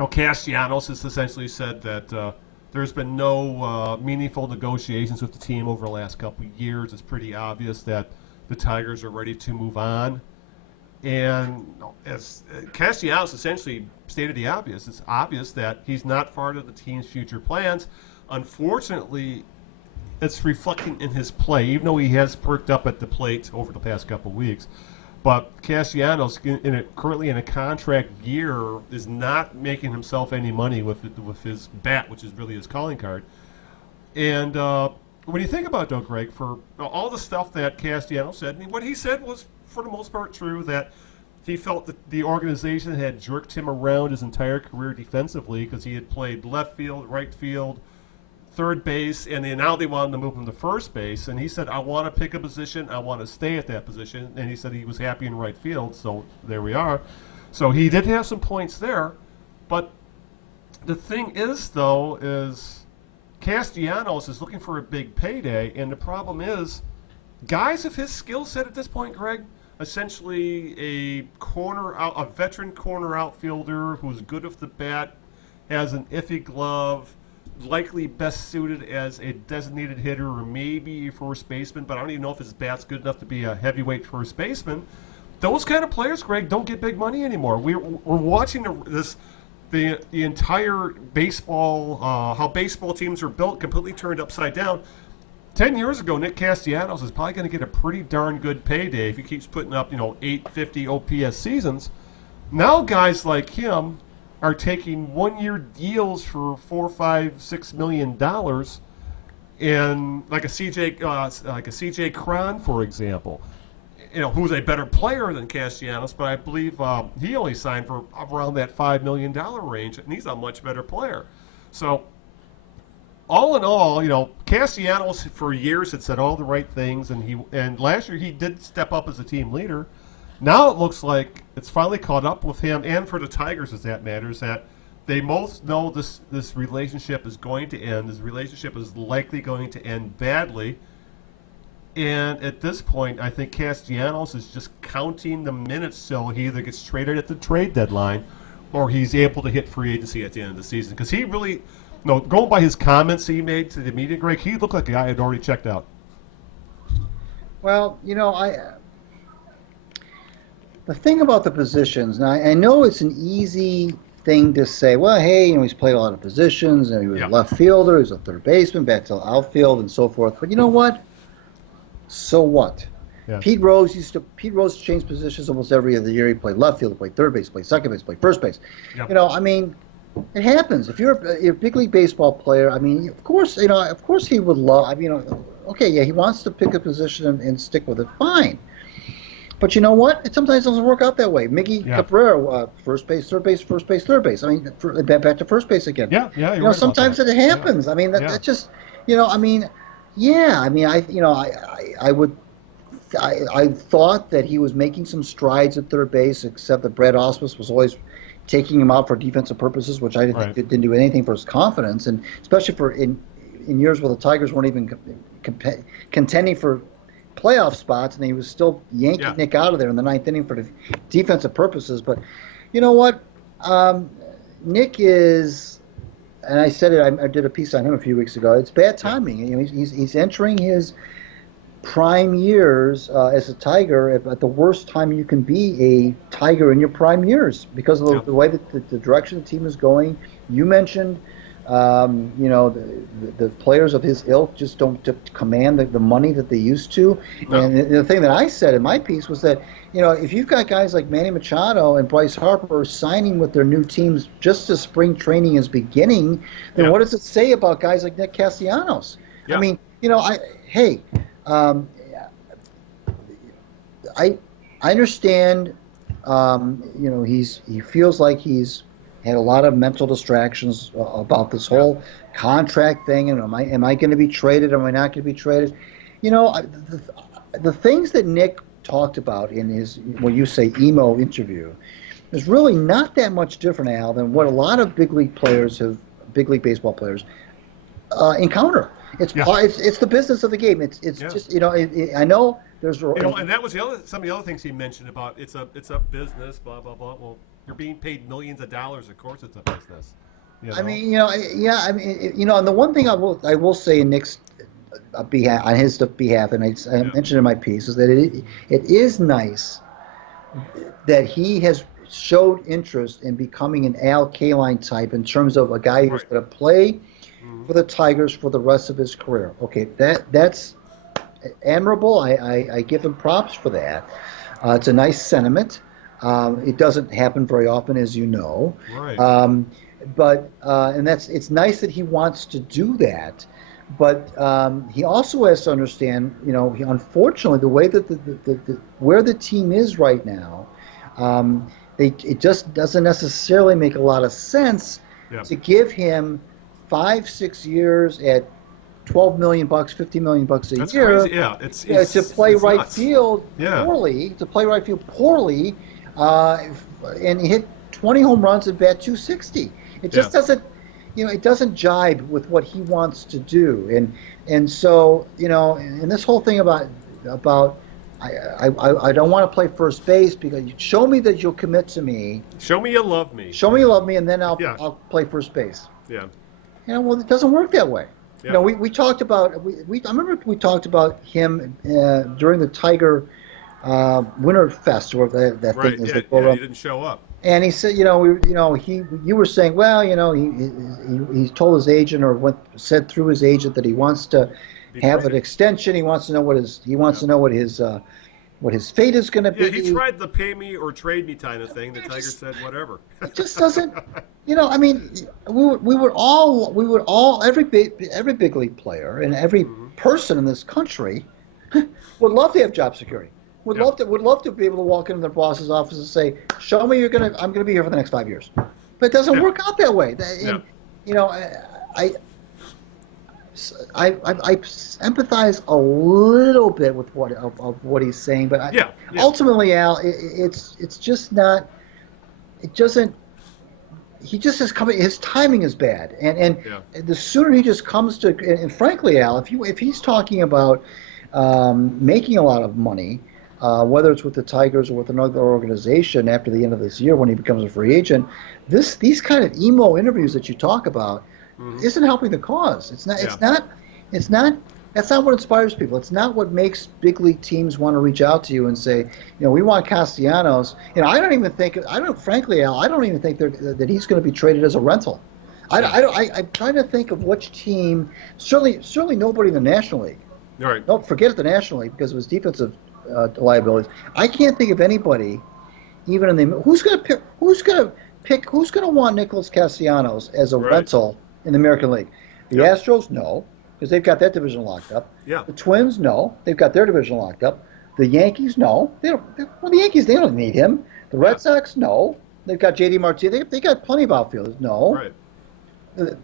Castellanos has essentially said that there's been no meaningful negotiations with the team over the last couple of years. It's pretty obvious that the Tigers are ready to move on. And as Castellanos essentially stated the obvious, it's obvious that he's not part of the team's future plans. Unfortunately, it's reflecting in his play, even though he has perked up at the plate over the past couple of weeks. But Castellanos, currently in a contract year, is not making himself any money with his bat, which is really his calling card. And when you think about it, though, Greg, for all the stuff that Castellanos said, what he said was, for the most part, true, that he felt that the organization had jerked him around his entire career defensively because he had played left field, right field, third base, and then now they wanted to move him to first base. And he said, I want to pick a position. I want to stay at that position. And he said he was happy in right field, so there we are. So he did have some points there. But the thing is, though, is Castellanos is looking for a big payday, and the problem is guys of his skill set at this point, Greg, essentially a veteran corner outfielder who's good with the bat, has an iffy glove, likely best suited as a designated hitter or maybe a first baseman, but I don't even know if his bat's good enough to be a heavyweight first baseman. Those kind of players, Greg, don't get big money anymore. We're watching the entire baseball, how baseball teams are built, completely turned upside down. 10 years ago, Nick Castellanos is probably going to get a pretty darn good payday if he keeps putting up, 850 OPS seasons. Now guys like him are taking 1-year deals for $4, $5, $6 million, and like a CJ Cron, for example, who's a better player than Castellanos, but I believe he only signed for around that $5 million range, and he's a much better player. So, all in all, Castellanos for years had said all the right things, and last year he did step up as a team leader. Now it looks like it's finally caught up with him, and for the Tigers, as that matters, that they both know this relationship is going to end. This relationship is likely going to end badly. And at this point, I think Castellanos is just counting the minutes till he either gets traded at the trade deadline or he's able to hit free agency at the end of the season. Because he really, going by his comments he made to the media, Greg, he looked like a guy who had already checked out. Well, the thing about the positions, now I know it's an easy thing to say, well, hey, he's played a lot of positions, and he was a left fielder, he was a third baseman, back to outfield, and so forth. But you know what? So what? Yeah. Pete Rose changed positions almost every other year. He played left field, he played third base, played second base, played first base. Yep. It happens. If you're a big league baseball player, of course he would love. Okay, yeah, he wants to pick a position and stick with it. Fine. But you know what? It sometimes doesn't work out that way. Miggy Cabrera, first base, third base, first base, third base. Back to first base again. Yeah. You're right sometimes it happens. Yeah. That just, I thought that he was making some strides at third base, except that Brad Ausmus was always taking him out for defensive purposes, which I didn't do anything for his confidence, and especially in years where the Tigers weren't even contending for playoff spots, and he was still yanking Nick out of there in the ninth inning for the defensive purposes. But you know what? Nick is, and I said it, I did a piece on him a few weeks ago, it's bad timing. He's entering his prime years as a Tiger at the worst time you can be a Tiger in your prime years because of the way that the direction the team is going. You mentioned the players of his ilk just don't command the money that they used to. No. And the thing that I said in my piece was that, if you've got guys like Manny Machado and Bryce Harper signing with their new teams just as spring training is beginning, then what does it say about guys like Nick Castellanos? Yeah. I understand, he feels like he's had a lot of mental distractions about this whole contract thing, and am I going to be traded? Am I not going to be traded? The things that Nick talked about in his, when you say emo interview, is really not that much different, Al, than what a lot of big league baseball players encounter. It's the business of the game. It's just I know there's and that was some of the other things he mentioned about it's a business, blah blah blah. Well, you're being paid millions of dollars. Of course, it's a business. And the one thing I will say in Nick's behalf, on his behalf, and I mentioned in my piece, is that it is nice that he has showed interest in becoming an Al Kaline type in terms of a guy who's going to play for the Tigers for the rest of his career. Okay, that's admirable. I give him props for that. It's a nice sentiment. It doesn't happen very often, as you know. Right. But it's nice that he wants to do that. But he also has to understand, unfortunately, the way that where the team is right now, it just doesn't necessarily make a lot of sense to give him 5-6 years at $12 million, $50 million a year. Crazy. Yeah, it's to play right nuts. field poorly, and hit 20 home runs and bat 260. It just doesn't, it doesn't jibe with what he wants to do. And so, and this whole thing about I don't want to play first base because you show me that you'll commit to me. Show me you love me. Show me you love me, and then I'll play first base. Yeah. Well, it doesn't work that way. Yeah. We talked about I remember we talked about him during the Tiger Winter Fest, or that right. thing. He didn't show up. And he said, you were saying, well, he told his agent or said through his agent that he wants to have an extension. He wants to know what his what his fate is going to be. Yeah, he tried the pay me or trade me kind of thing. The Tigers said whatever. It just doesn't. I mean, we would all every big league player and every person in this country would love to have job security. Would love to be able to walk into their boss's office and say, "Show me I'm gonna be here for the next 5 years." But it doesn't work out that way. I empathize a little bit with what he's saying, but ultimately, Al, it's just not. It doesn't. He just is coming. His timing is bad, and the sooner he just comes to. And frankly, Al, if he's talking about making a lot of money, whether it's with the Tigers or with another organization after the end of this year when he becomes a free agent, these kind of emo interviews that you talk about isn't helping the cause. It's not. It's not. That's not what inspires people. It's not what makes big league teams want to reach out to you and say, we want Castellanos. Frankly, Al, I don't even think that he's going to be traded as a rental. I'm trying to think of which team. Certainly nobody in the National League. All right. Don't forget the National League because of his defensive liabilities. I can't think of anybody, even in the who's going to want Nicholas Castellanos as a rental in the American League. The Astros, no, because they've got that division locked up. Yeah. The Twins, no, they've got their division locked up. The Yankees, no, they don't. The Yankees, they don't need him. The Red Sox, no, they've got J.D. Martinez. They got plenty of outfielders. No. Right.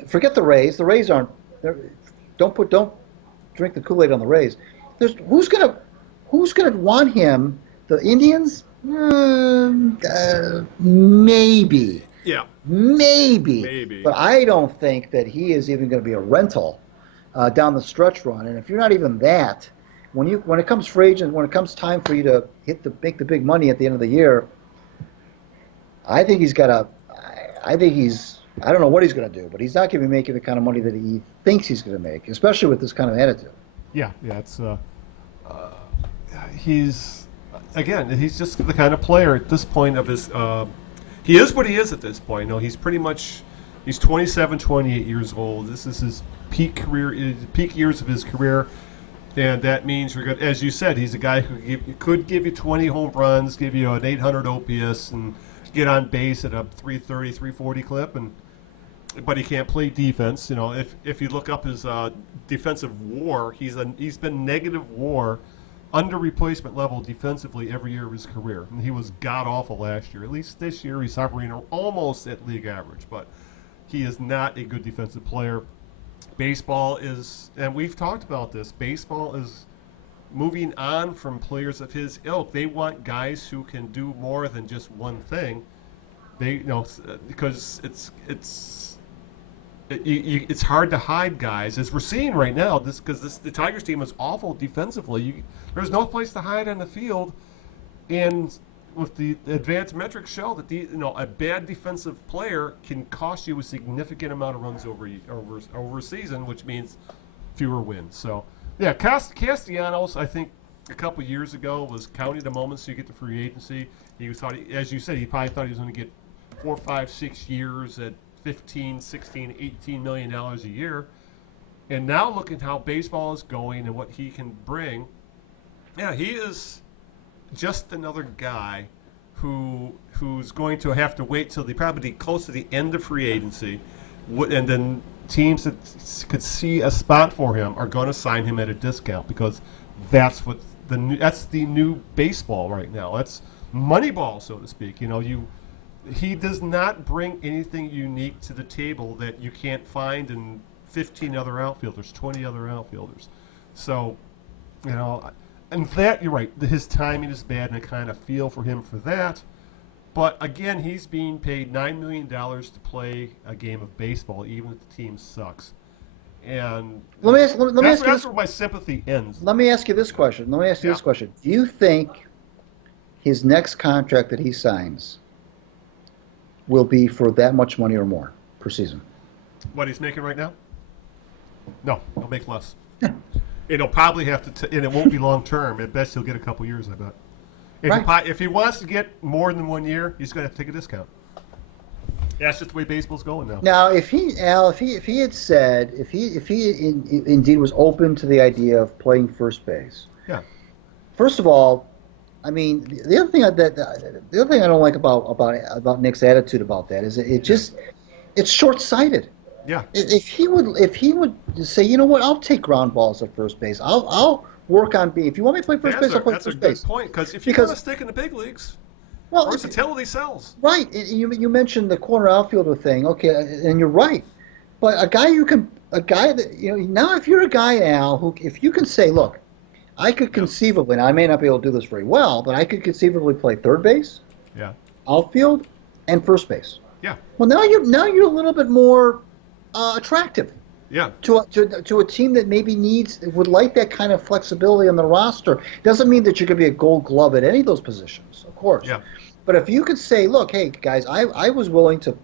Forget the Rays. The Rays aren't. Don't drink the Kool-Aid on the Rays. Who's gonna want him? The Indians? Maybe. Yeah. Maybe. But I don't think that he is even going to be a rental down the stretch run. And if you're not even that, when it comes free agent, when it comes time for you to make the big money at the end of the year, I think he's got I don't know what he's going to do, but he's not going to be making the kind of money that he thinks he's going to make, especially with this kind of attitude. Yeah, it's he's just the kind of player at this point of his. He is what he is at this point. He's pretty much. He's 27, 28 years old. This is his peak years of his career, and that means you're good. As you said, he's a guy who could give you 20 home runs, give you an 800 OPS, and get on base at a 330, 340 clip, but he can't play defense. If you look up his defensive WAR, he's been negative WAR, under replacement level defensively every year of his career. And he was god awful last year. At least this year he's hovering almost at league average, but he is not a good defensive player. Baseball is, and we've talked about this, baseball is moving on from players of his ilk. They want guys who can do more than just one thing. Because it's hard to hide guys, as we're seeing right now. The Tigers team is awful defensively. There's no place to hide on the field, and with the advanced metrics show that a bad defensive player can cost you a significant amount of runs over a season, which means fewer wins. So, yeah, Castellanos, I think a couple years ago was counting the moments to get to free agency. As you said, he probably thought he was going to get 4, 5, 6 years at $15, $16, $18 million a year. And now look at how baseball is going and what he can bring. Yeah, he is just another guy who's going to have to wait till probably close to the end of free agency, and then teams that could see a spot for him are going to sign him at a discount, because that's the new baseball right now. That's Moneyball, so to speak. He does not bring anything unique to the table that you can't find in 15 other outfielders, 20 other outfielders. So, and that, you're right, his timing is bad, and I kind of feel for him for that. But again, he's being paid $9 million to play a game of baseball, even if the team sucks. And that's where my sympathy ends. Let me ask you this question. Do you think his next contract that he signs will be for that much money or more per season? What he's making right now? No, he'll make less. And he'll probably have to, and it won't be long term. At best, he'll get a couple years, I bet. If he wants to get more than 1 year, he's going to have to take a discount. That's just the way baseball's going now. Now, if he had said, if he indeed was open to the idea of playing first base, yeah. First of all, I mean, the other thing I don't like about Nick's attitude about that is it's short-sighted. Yeah, If he would say, you know what, I'll take ground balls at first base. I'll work on being. If you want me to play first base, I'll play that's a first good base. point, because if you want to stick in the big leagues, Well, versatility sells. right. You mentioned the corner outfielder thing. Okay, and you're right. But a guy that now if you're a guy, Al, who if you can say, look, I could conceivably, and I may not be able to do this very well, but I could conceivably play third base, Yeah, outfield, and first base. yeah, Well, now you're a little bit more attractive yeah. to a team that maybe would like that kind of flexibility on the roster. Doesn't mean that you're going to be a Gold Glove at any of those positions, of course. Yeah. But if you could say, look, hey guys, I was willing to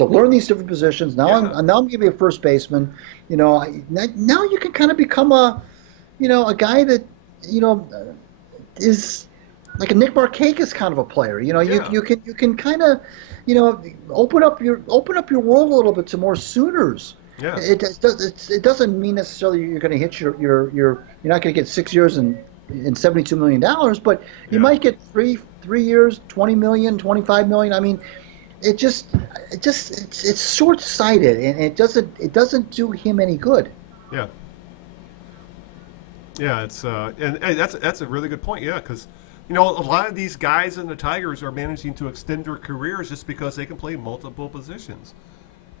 learn these different positions. Now I'm going to be a first baseman. Now you can kind of become a guy that is like a Nick Markakis kind of a player. You can kind of open up your world a little bit to more Sooners. Yeah. It doesn't mean necessarily you're going to hit you're not going to get 6 years and $72 million, but you might get three years, 20 million, 25 million. I mean, it's short-sighted, and it doesn't do him any good. Yeah. Yeah, it's and that's a really good point. Yeah, because a lot of these guys in the Tigers are managing to extend their careers just because they can play multiple positions,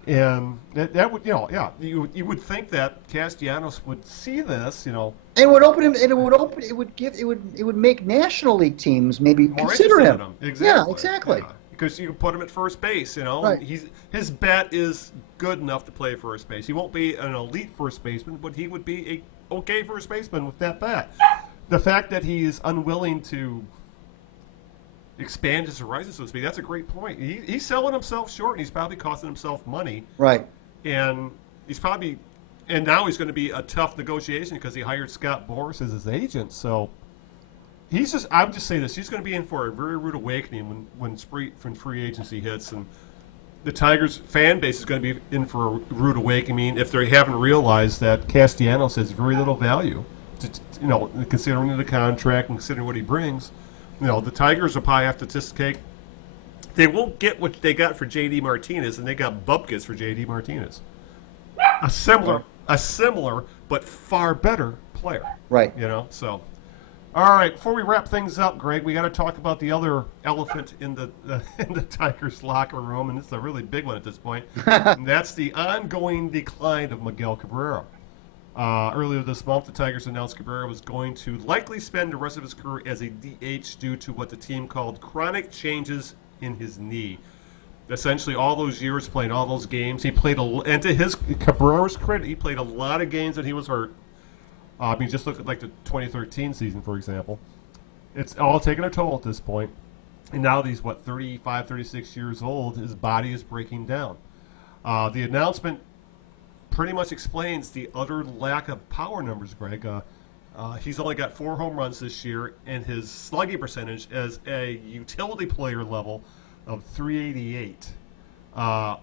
and that would you would think that Castellanos would see this, And it would open him, and it would make National League teams maybe more consider interested him. in him. Yeah, exactly. Yeah. Because you can put him at first base, Right. his bat is good enough to play first base. He won't be an elite first baseman, but he would be a okay first baseman with that bat. The fact that he is unwilling to expand his horizons, so to speak, that's a great point. He's selling himself short, and he's probably costing himself money. Right. And now he's going to be a tough negotiation because he hired Scott Boras as his agent. So I would just say this: he's going to be in for a very rude awakening when free agency hits, and the Tigers fan base is going to be in for a rude awakening if they haven't realized that Castellanos has very little value. Considering the contract and considering what he brings, the Tigers will probably have to just take. They won't get what they got for J.D. Martinez, and they got bupkis for J.D. Martinez. A similar but far better player. Right. So. All right, before we wrap things up, Greg, we got to talk about the other elephant in the Tigers locker room, and it's a really big one at this point. And that's the ongoing decline of Miguel Cabrera. Earlier this month, the Tigers announced Cabrera was going to likely spend the rest of his career as a DH due to what the team called chronic changes in his knee. Essentially, all those years playing all those games, he played and to Cabrera's credit, he played a lot of games that he was hurt. Just look at like the 2013 season, for example. It's all taken a toll at this point. And now that he's, 35, 36 years old, his body is breaking down. The announcement pretty much explains the utter lack of power numbers, Greg. He's only got 4 home runs this year, and his slugging percentage as a utility player level of .388.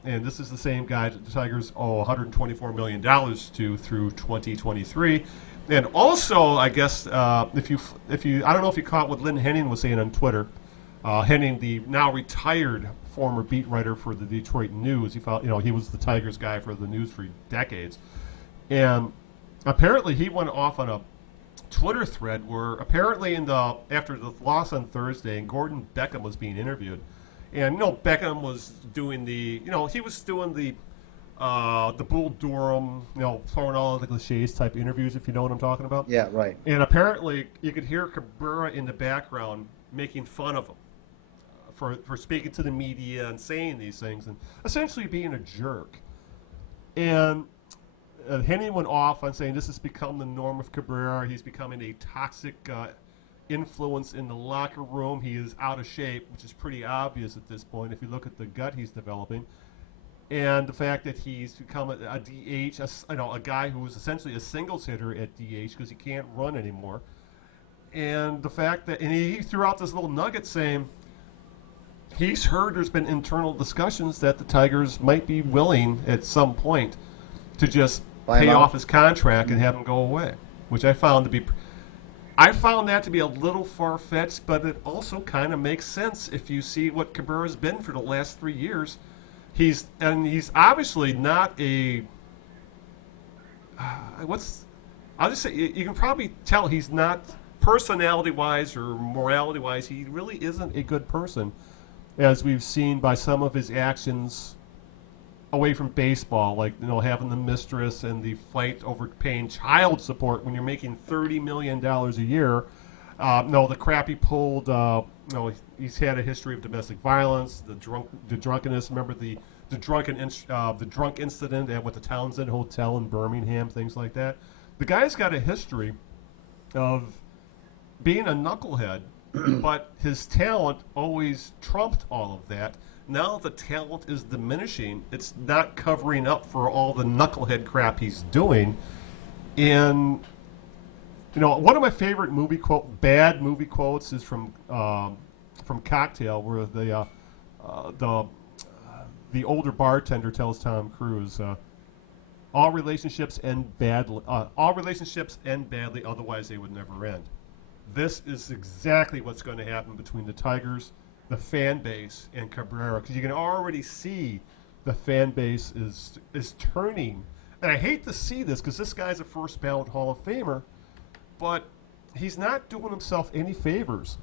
And this is the same guy that the Tigers owe $124 million to through 2023. And also, I guess if you I don't know if you caught what Lynn Henning was saying on Twitter. Henning, the now retired former beat writer for the Detroit News, he was the Tigers guy for the News for decades, and apparently he went off on a Twitter thread where apparently after the loss on Thursday, and Gordon Beckham was being interviewed, and Beckham was doing the Bull Durham, throwing all of the cliches type interviews, if you know what I'm talking about. Yeah, right. And apparently you could hear Cabrera in the background making fun of him for speaking to the media and saying these things and essentially being a jerk. And Henning went off on saying this has become the norm of Cabrera. He's becoming a toxic influence in the locker room. He is out of shape, which is pretty obvious at this point if you look at the gut he's developing. And the fact that he's become a DH, a guy who is essentially a singles hitter at DH because he can't run anymore. And the fact that, and he threw out this little nugget saying he's heard there's been internal discussions that the Tigers might be willing at some point to just pay off his contract and have him go away, which I found to be I found that to be a little far-fetched, but it also kind of makes sense if you see what Cabrera's been for the last 3 years. He's obviously not a I'll just say you can probably tell he's not personality-wise or morality-wise. He really isn't a good person, as we've seen by some of his actions away from baseball, like having the mistress and the fight over paying child support when you're making $30 million a year. The crap he pulled. He's had a history of domestic violence, the drunkenness. Remember the drunk incident at the Townsend Hotel in Birmingham, things like that. The guy's got a history of being a knucklehead, but his talent always trumped all of that. Now the talent is diminishing. It's not covering up for all the knucklehead crap he's doing. And one of my favorite bad movie quotes is from Cocktail, where the older bartender tells Tom Cruise, all relationships end badly. Otherwise they would never end. This is exactly what's going to happen between the Tigers, the fan base, and Cabrera, because you can already see the fan base is turning. And I hate to see this because this guy's a first ballot Hall of Famer, but he's not doing himself any favors.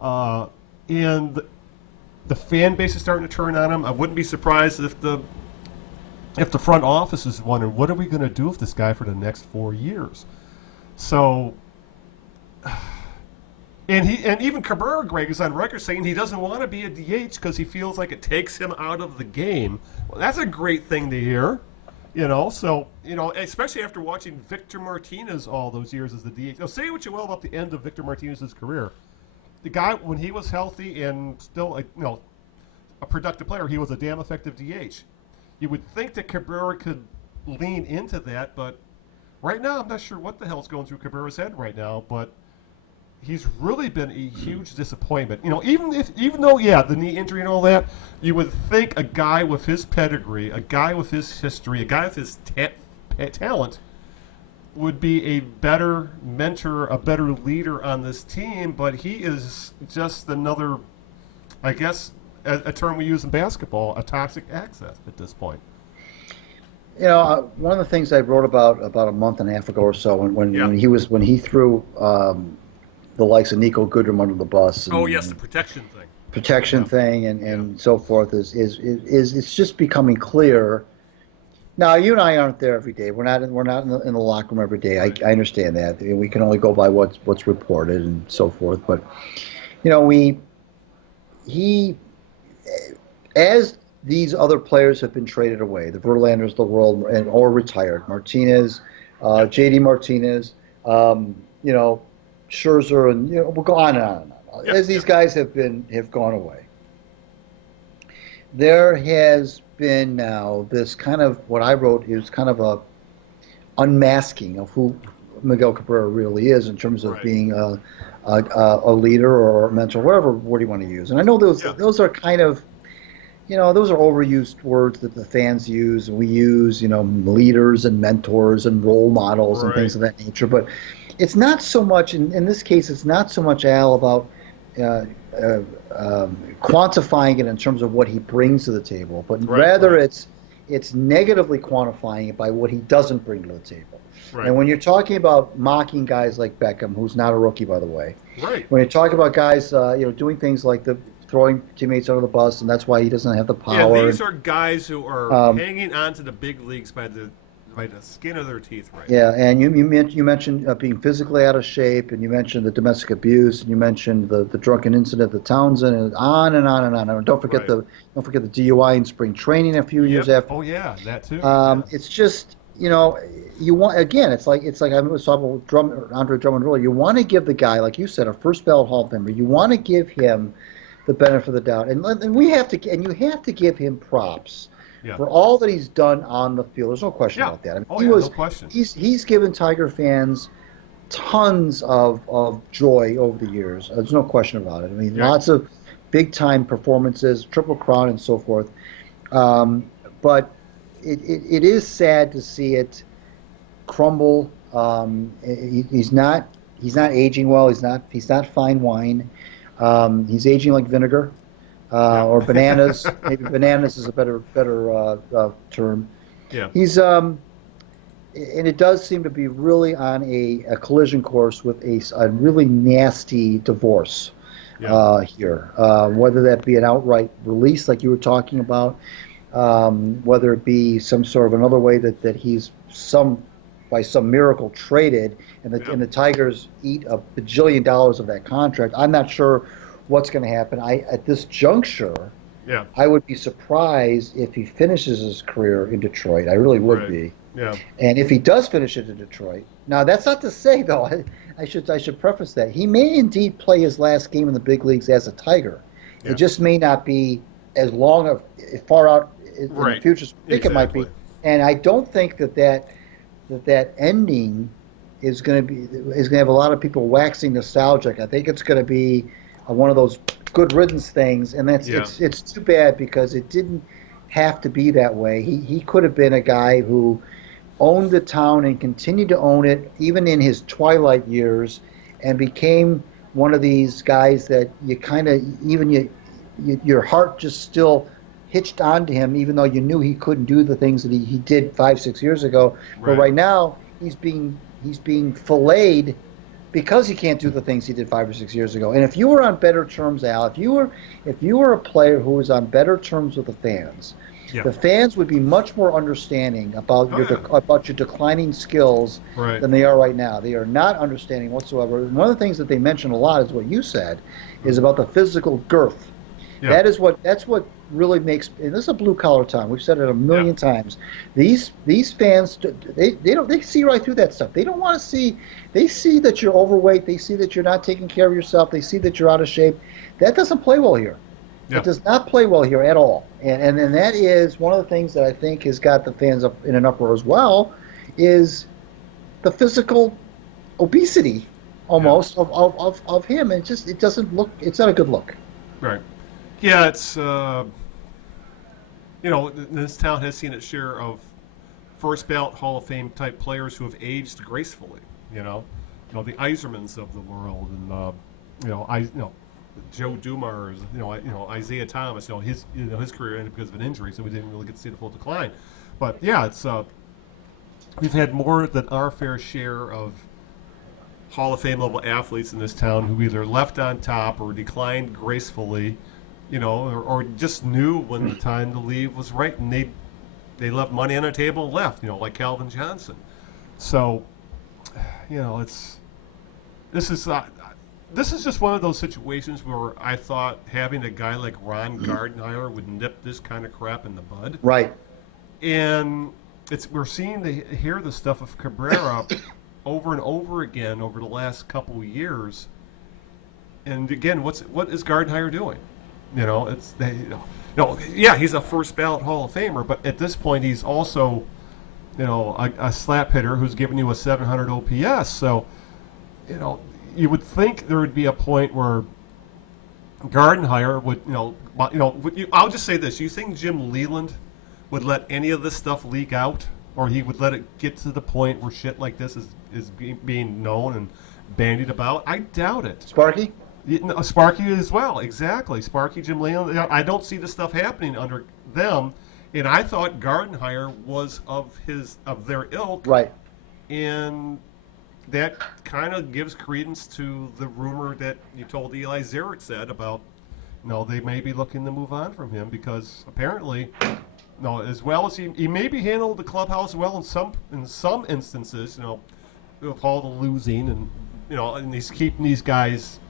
And the fan base is starting to turn on him. I wouldn't be surprised if the front office is wondering, what are we going to do with this guy for the next 4 years? So, and even Cabrera, Greg, is on record saying he doesn't want to be a DH because he feels like it takes him out of the game. Well, that's a great thing to hear, So, especially after watching Victor Martinez all those years as the DH. Now, say what you will about the end of Victor Martinez's career. The guy, when he was healthy and still, a productive player, he was a damn effective DH. You would think that Cabrera could lean into that, but right now I'm not sure what the hell's going through Cabrera's head right now, but he's really been a huge disappointment. Even though, the knee injury and all that, you would think a guy with his pedigree, a guy with his history, a guy with his talent would be a better mentor, a better leader on this team, but he is just another, I guess, a term we use in basketball, a toxic access at this point. One of the things I wrote about a month and a half ago or so, when he threw the likes of Nico Goodrum under the bus. The protection thing. And so forth is it's just becoming clear. Now, you and I aren't there every day. We're not in the locker room every day. Right. I understand that. We can only go by what's reported and so forth. But as these other players have been traded away, the Verlanders of the world or retired, Martinez, J.D. Martinez, Scherzer, and we'll go on and on and on. As these guys have gone away, there has been now this kind of, what I wrote is kind of a unmasking of who Miguel Cabrera really is in terms of being a leader or a mentor, whatever word you want to use. And I know those are kind of, those are overused words that the fans use, and we use, leaders and mentors and role models and things of that nature. But it's not so much, in this case, it's not so much, Al, about quantifying it in terms of what he brings to the table, but rather it's negatively quantifying it by what he doesn't bring to the table. Right. And when you're talking about mocking guys like Beckham, who's not a rookie, by the way, when you're talking about guys, doing things like throwing teammates under the bus, and that's why he doesn't have the power. Yeah, these are guys who are hanging on to the big leagues by the skin of their teeth, right? Yeah, and you mentioned being physically out of shape, and you mentioned the domestic abuse, and you mentioned the drunken incident at the Townsend, and on and on and on. And don't forget the DUI in spring training a few years after. Oh yeah, that too. It's just you want, again, it's like I was talking about Andre Drummond earlier. You want to give the guy, like you said, a first ballot Hall of Famer. You want to give him the benefit of the doubt, and you have to give him props. Yeah. For all that he's done on the field. There's no question about that. I mean, no question. He's given Tiger fans tons of joy over the years. There's no question about it. I mean, lots of big-time performances, Triple Crown and so forth. But it is sad to see it crumble. He's not He's not aging well. He's not fine wine. He's aging like vinegar, Yeah. or bananas. Maybe bananas is a better term. Yeah. He's and it does seem to be really on a collision course with a really nasty divorce Yeah. here. Whether that be an outright release, like you were talking about, whether it be some sort of another way that he's by some miracle traded, and the Tigers eat a bajillion dollars of that contract. I'm not sure what's going to happen. At this juncture, I would be surprised if he finishes his career in Detroit. I really would be. Yeah. And if he does finish it in Detroit, now that's not to say though. I should preface that he may indeed play his last game in the big leagues as a Tiger. Yeah. It just may not be as far out in the future as I think it might be. And I don't think that ending is going to have a lot of people waxing nostalgic. I think it's going to be one of those good riddance things, and it's too bad because it didn't have to be that way. He could have been a guy who owned the town and continued to own it even in his twilight years, and became one of these guys that you kind of your heart just still hitched onto him, even though you knew he couldn't do the things that he did 5-6 years ago. But right now he's being filleted because he can't do the things he did 5 or 6 years ago. And if you were on better terms, Al, if you were a player who was on better terms with the fans, the fans would be much more understanding about your declining skills than they are right now. They are not understanding whatsoever. And one of the things that they mention a lot is what you said, is about the physical girth. Yeah. That's what really makes, and this is a blue collar town. We've said it a million times. These fans, they see right through that stuff. They don't want to see. They see that you're overweight. They see that you're not taking care of yourself. They see that you're out of shape. That doesn't play well here. It does not play well here at all. And that is one of the things that I think has got the fans up in an uproar as well, is the physical obesity almost of him. And it doesn't look. It's not a good look. Right. Yeah, it's this town has seen its share of first ballot Hall of Fame type players who have aged gracefully. The Yzermans of the world, and Joe Dumars, Isaiah Thomas. His career ended because of an injury, so we didn't really get to see the full decline. But yeah, it's we've had more than our fair share of Hall of Fame level athletes in this town who either left on top or declined gracefully. Or just knew when the time to leave was right, and they left money on the table and left, like Calvin Johnson. So, this is just one of those situations where I thought having a guy like Ron Gardenhire would nip this kind of crap in the bud. Right. And we're seeing hear the stuff of Cabrera over and over again over the last couple of years. And again, what is Gardenhire doing? He's a first ballot Hall of Famer, but at this point he's also, a slap hitter who's giving you a 700 OPS. So, you would think there would be a point where Gardenhire would, I'll just say this: you think Jim Leland would let any of this stuff leak out, or he would let it get to the point where shit like this is being known and bandied about? I doubt it. Sparky? Sparky as well, exactly. Sparky, Jim Leland. I don't see this stuff happening under them, and I thought Gardenhire was of their ilk, right? And that kind of gives credence to the rumor that you told Eli Zarek said about, they may be looking to move on from him because apparently, as well as he maybe handled the clubhouse well in some instances, with all the losing and and he's keeping these guys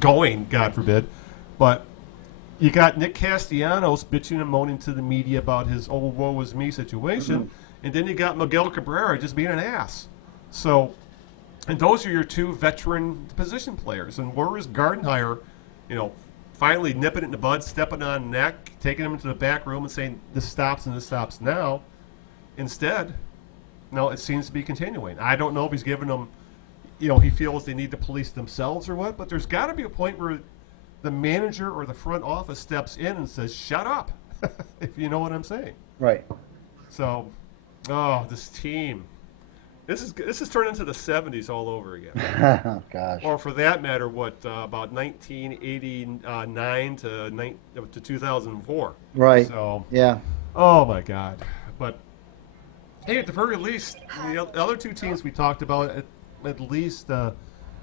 going, God forbid, but you got Nick Castellanos bitching and moaning to the media about his woe is me situation, and then you got Miguel Cabrera just being an ass. So, and those are your two veteran position players. And where is Gardenhire, finally nipping it in the bud, stepping on neck, taking him into the back room and saying this stops and this stops now? Instead, it seems to be continuing. I don't know if he's giving them, he feels they need to police themselves or what, but there's got to be a point where the manager or the front office steps in and says, shut up, if you know what I'm saying. Right. So, this team, This is turned into the '70s all over again. Oh, gosh. Or for that matter, about 1989 to 2004. Right. So, Yeah. oh my God. But hey, at the very least, the other two teams we talked about at least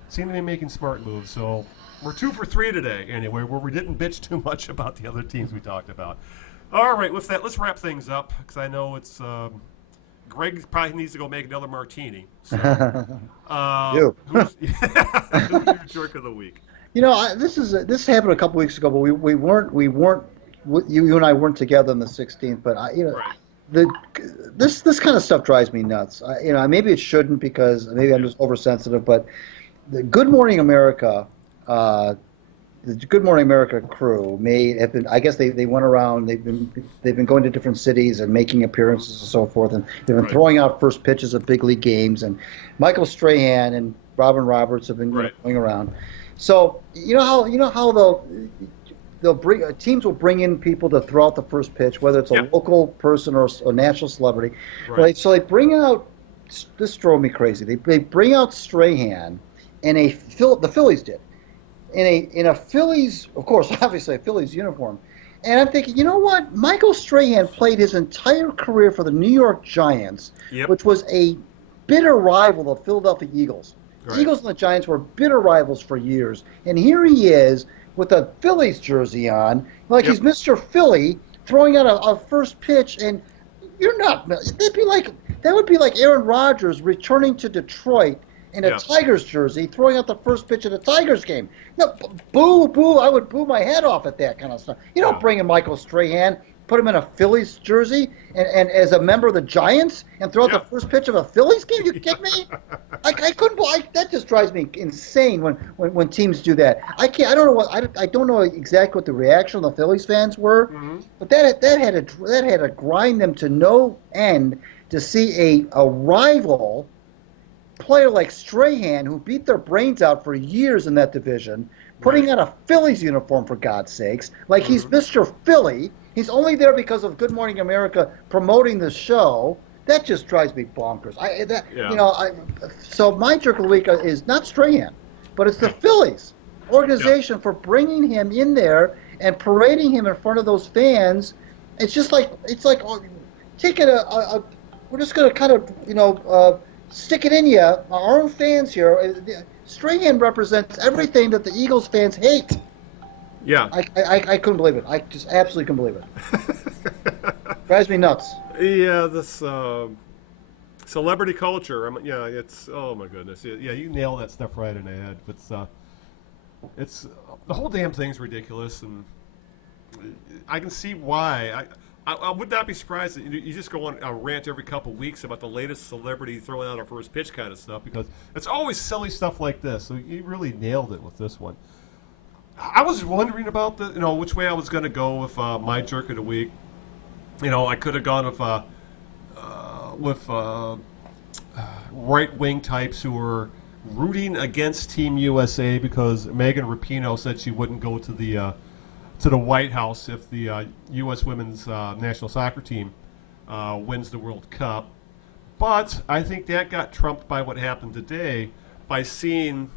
seem to be making smart moves. So we're 2 for 3 today, anyway, where we didn't bitch too much about the other teams we talked about. All right, with that, let's wrap things up because I know it's. Greg probably needs to go make another martini. So, who's your jerk of the week? This happened a couple weeks ago, but we weren't you and I weren't together on the 16th. But Right. this kind of stuff drives me nuts. Maybe it shouldn't because maybe I'm just oversensitive. But the Good Morning America. The Good Morning America crew I guess they went around. They've been going to different cities and making appearances and so forth, and they've been throwing out first pitches of big league games. And Michael Strahan and Robin Roberts have been going around. So you know how they'll bring teams will bring in people to throw out the first pitch, whether it's a local person or a national celebrity. Right. So they bring out. This drove me crazy. They bring out Strahan, and the Phillies did. In a Phillies, of course, obviously a Phillies uniform. And I'm thinking, you know what? Michael Strahan played his entire career for the New York Giants, which was a bitter rival of the Philadelphia Eagles. Right. The Eagles and the Giants were bitter rivals for years. And here he is with a Phillies jersey on, like he's Mr. Philly, throwing out a first pitch. And you're not. That would be like Aaron Rodgers returning to Detroit in a Tigers jersey, throwing out the first pitch of the Tigers game. No, boo! I would boo my head off at that kind of stuff. You don't bring in Michael Strahan, put him in a Phillies jersey, and as a member of the Giants, and throw out the first pitch of a Phillies game. You kidding me? I couldn't. That just drives me insane when teams do that. I can't. I don't know exactly what the reaction of the Phillies fans were, but that had to grind them to no end to see a rival player like Strahan, who beat their brains out for years in that division, putting on a Phillies uniform, for God's sakes, like he's Mr. Philly. He's only there because of Good Morning America promoting the show. That just drives me bonkers. So my jerk of the week is not Strahan, but it's the Phillies organization for bringing him in there and parading him in front of those fans. It's like taking we're just going to kind of stick it in you. Our own fans here. Strahan represents everything that the Eagles fans hate. Yeah. I couldn't believe it. I just absolutely couldn't believe it. Drives me nuts. Yeah, this celebrity culture. It's oh my goodness. Yeah, you nail that stuff right in the head. It's the whole damn thing's ridiculous, and I can see why. I would not be surprised that you just go on a rant every couple of weeks about the latest celebrity throwing out a first pitch kind of stuff, because it's always silly stuff like this. So you really nailed it with this one. I was wondering about which way I was going to go with my jerk of the week. I could have gone with right-wing types who were rooting against Team USA because Megan Rapinoe said she wouldn't go to the White House if the U.S. women's national soccer team wins the World Cup. But I think that got trumped by what happened today by seeing,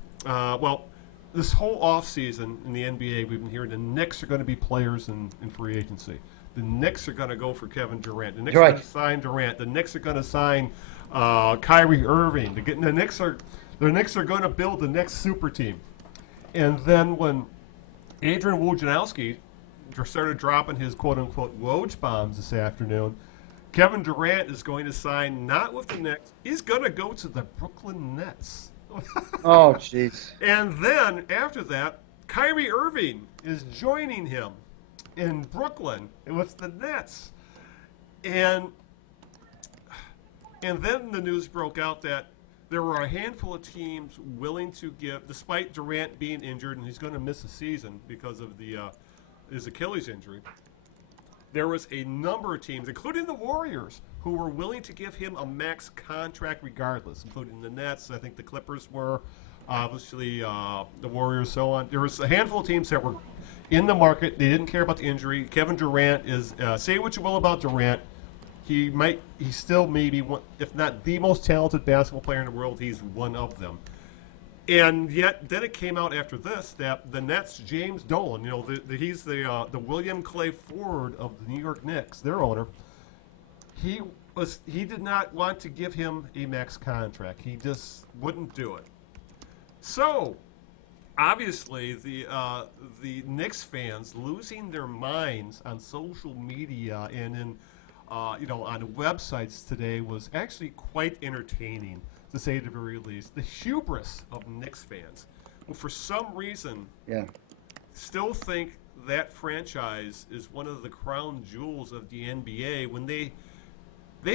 this whole offseason in the NBA, we've been hearing the Knicks are going to be players in free agency. The Knicks are going to go for Kevin Durant. The Knicks are going to sign Durant. The Knicks are going to sign Kyrie Irving. The Knicks are going to build the next super team. And then when Adrian Wojnarowski started dropping his quote-unquote Woj bombs this afternoon, Kevin Durant is going to sign not with the Knicks. He's going to go to the Brooklyn Nets. Oh, jeez. And then after that, Kyrie Irving is joining him in Brooklyn with the Nets. And then the news broke out that there were a handful of teams willing to give, despite Durant being injured, and he's going to miss a season because of his Achilles injury. There was a number of teams, including the Warriors, who were willing to give him a max contract regardless, including the Nets. I think the Clippers were, obviously the Warriors, so on. There was a handful of teams that were in the market. They didn't care about the injury. Kevin Durant is, say what you will about Durant, He's still maybe one, if not the most talented basketball player in the world. He's one of them. And yet, then it came out after this that the Nets, James Dolan, he's the William Clay Ford of the New York Knicks, their owner. He did not want to give him a max contract. He just wouldn't do it. So, obviously, the Knicks fans losing their minds on social media and in on websites today was actually quite entertaining, to say the very least. The hubris of Knicks fans, who for some reason still think that franchise is one of the crown jewels of the NBA when they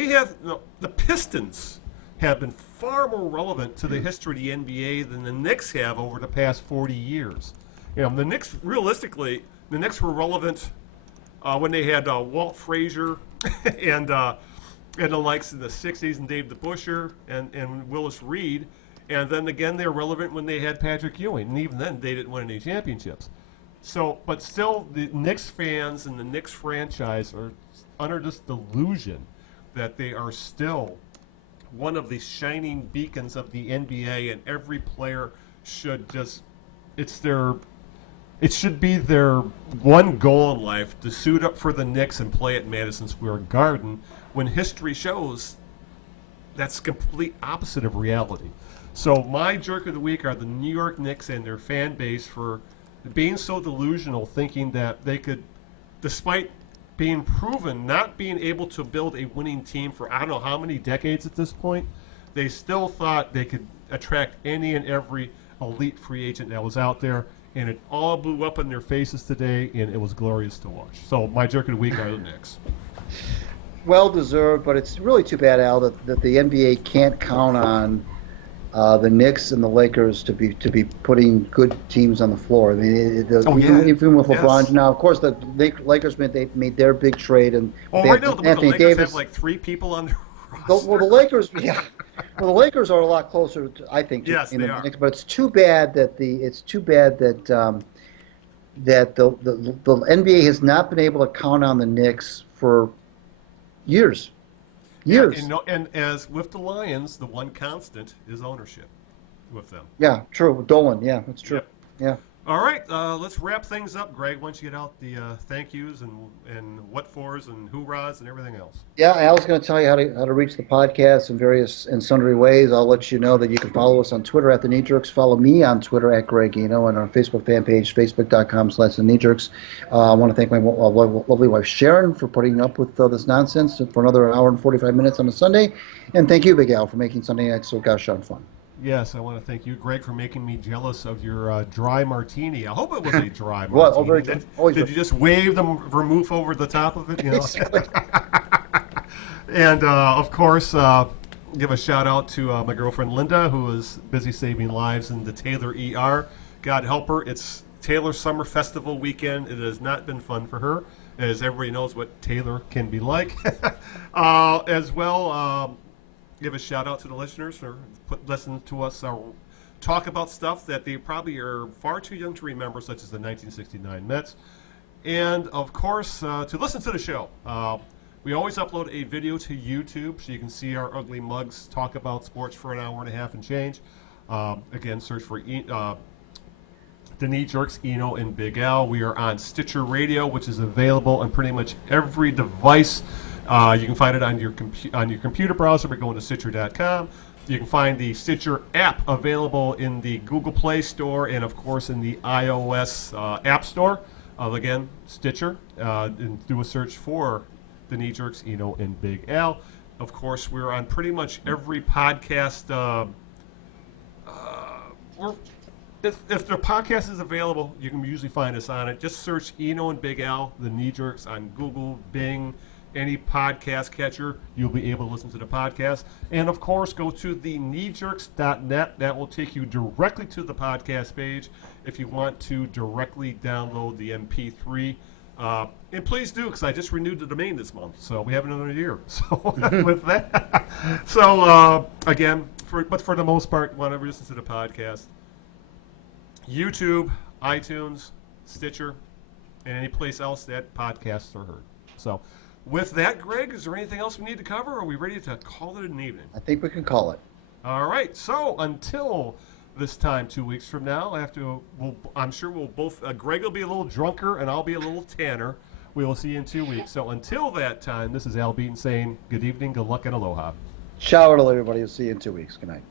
have the Pistons have been far more relevant to the history of the NBA than the Knicks have over the past 40 years. The Knicks, realistically, the Knicks were relevant when they had Walt Frazier and the likes in the 60s and Dave DeBusschere and Willis Reed. And then again, they're relevant when they had Patrick Ewing. And even then, they didn't win any championships. So, but still, the Knicks fans and the Knicks franchise are under this delusion that they are still one of the shining beacons of the NBA, and every player should just, it should be their one goal in life to suit up for the Knicks and play at Madison Square Garden, when history shows that's complete opposite of reality. So my jerk of the week are the New York Knicks and their fan base for being so delusional, thinking that they could, despite being proven not being able to build a winning team for I don't know how many decades at this point, they still thought they could attract any and every elite free agent that was out there, and it all blew up in their faces today, and it was glorious to watch. So my jerk of the week are the Knicks. Well deserved, but it's really too bad, Al, that the NBA can't count on the Knicks and the Lakers to be putting good teams on the floor. I mean, even with LeBron now, of course, the Lakers made their big trade, and right now the Lakers have like 3 people on their roster. Well, the Lakers, the Lakers are a lot closer, I think, to yes, they are. Knicks. But it's too bad that the NBA has not been able to count on the Knicks for years. Yeah, and as with the Lions, the one constant is ownership with them. Yeah, true. Dolan, yeah, that's true. Yep. Yeah. All right, let's wrap things up, Greg. Why don't you get out the thank yous and what fors and hoorahs and everything else? Yeah, Al's going to tell you how to reach the podcast in various and sundry ways. I'll let you know that you can follow us on Twitter at The Knee Jerks. Follow me on Twitter at Greg Eno, and our Facebook fan page, facebook.com/The Knee Jerks. I want to thank my lovely wife Sharon for putting up with this nonsense for another hour and 45 minutes on a Sunday. And thank you, Big Al, for making Sunday night so gosh darn fun. Yes, I want to thank you, Greg, for making me jealous of your dry martini. I hope it was a dry martini. Did you just wave the vermouth over the top of it? And, of course, give a shout-out to my girlfriend Linda, who is busy saving lives in the Taylor ER. God help her. It's Taylor Summer Festival weekend. It has not been fun for her, as everybody knows what Taylor can be like. As well, give a shout-out to the listeners for listening to us talk about stuff that they probably are far too young to remember, such as the 1969 Mets. And, of course, to listen to the show. We always upload a video to YouTube so you can see our ugly mugs talk about sports for an hour and a half and change. Again, search for The Knee Jerks, Eno and Big Al. We are on Stitcher Radio, which is available on pretty much every device. You can find it on your computer browser by going to Stitcher.com. You can find the Stitcher app available in the Google Play Store and, of course, in the iOS App Store. Again, Stitcher, and do a search for The Knee Jerks, Eno and Big Al. Of course, we're on pretty much every podcast. If the podcast is available, you can usually find us on it. Just search Eno and Big Al, The Knee Jerks, on Google, Bing, any podcast catcher. You'll be able to listen to the podcast. And, of course, go to thekneejerks.net. That will take you directly to the podcast page if you want to directly download the MP3. And please do, because I just renewed the domain this month, so we have another year. So with that, again, for the most part, whenever you listen to the podcast, YouTube, iTunes, Stitcher, and any place else that podcasts are heard. So with that, Greg, is there anything else we need to cover, or are we ready to call it an evening? I think we can call it. All right. So until this time 2 weeks from now, I'm sure we'll both, Greg will be a little drunker and I'll be a little tanner. We will see you in 2 weeks. So until that time, this is Al Beaton saying good evening, good luck, and aloha. Ciao to everybody. We'll see you in 2 weeks. Good night.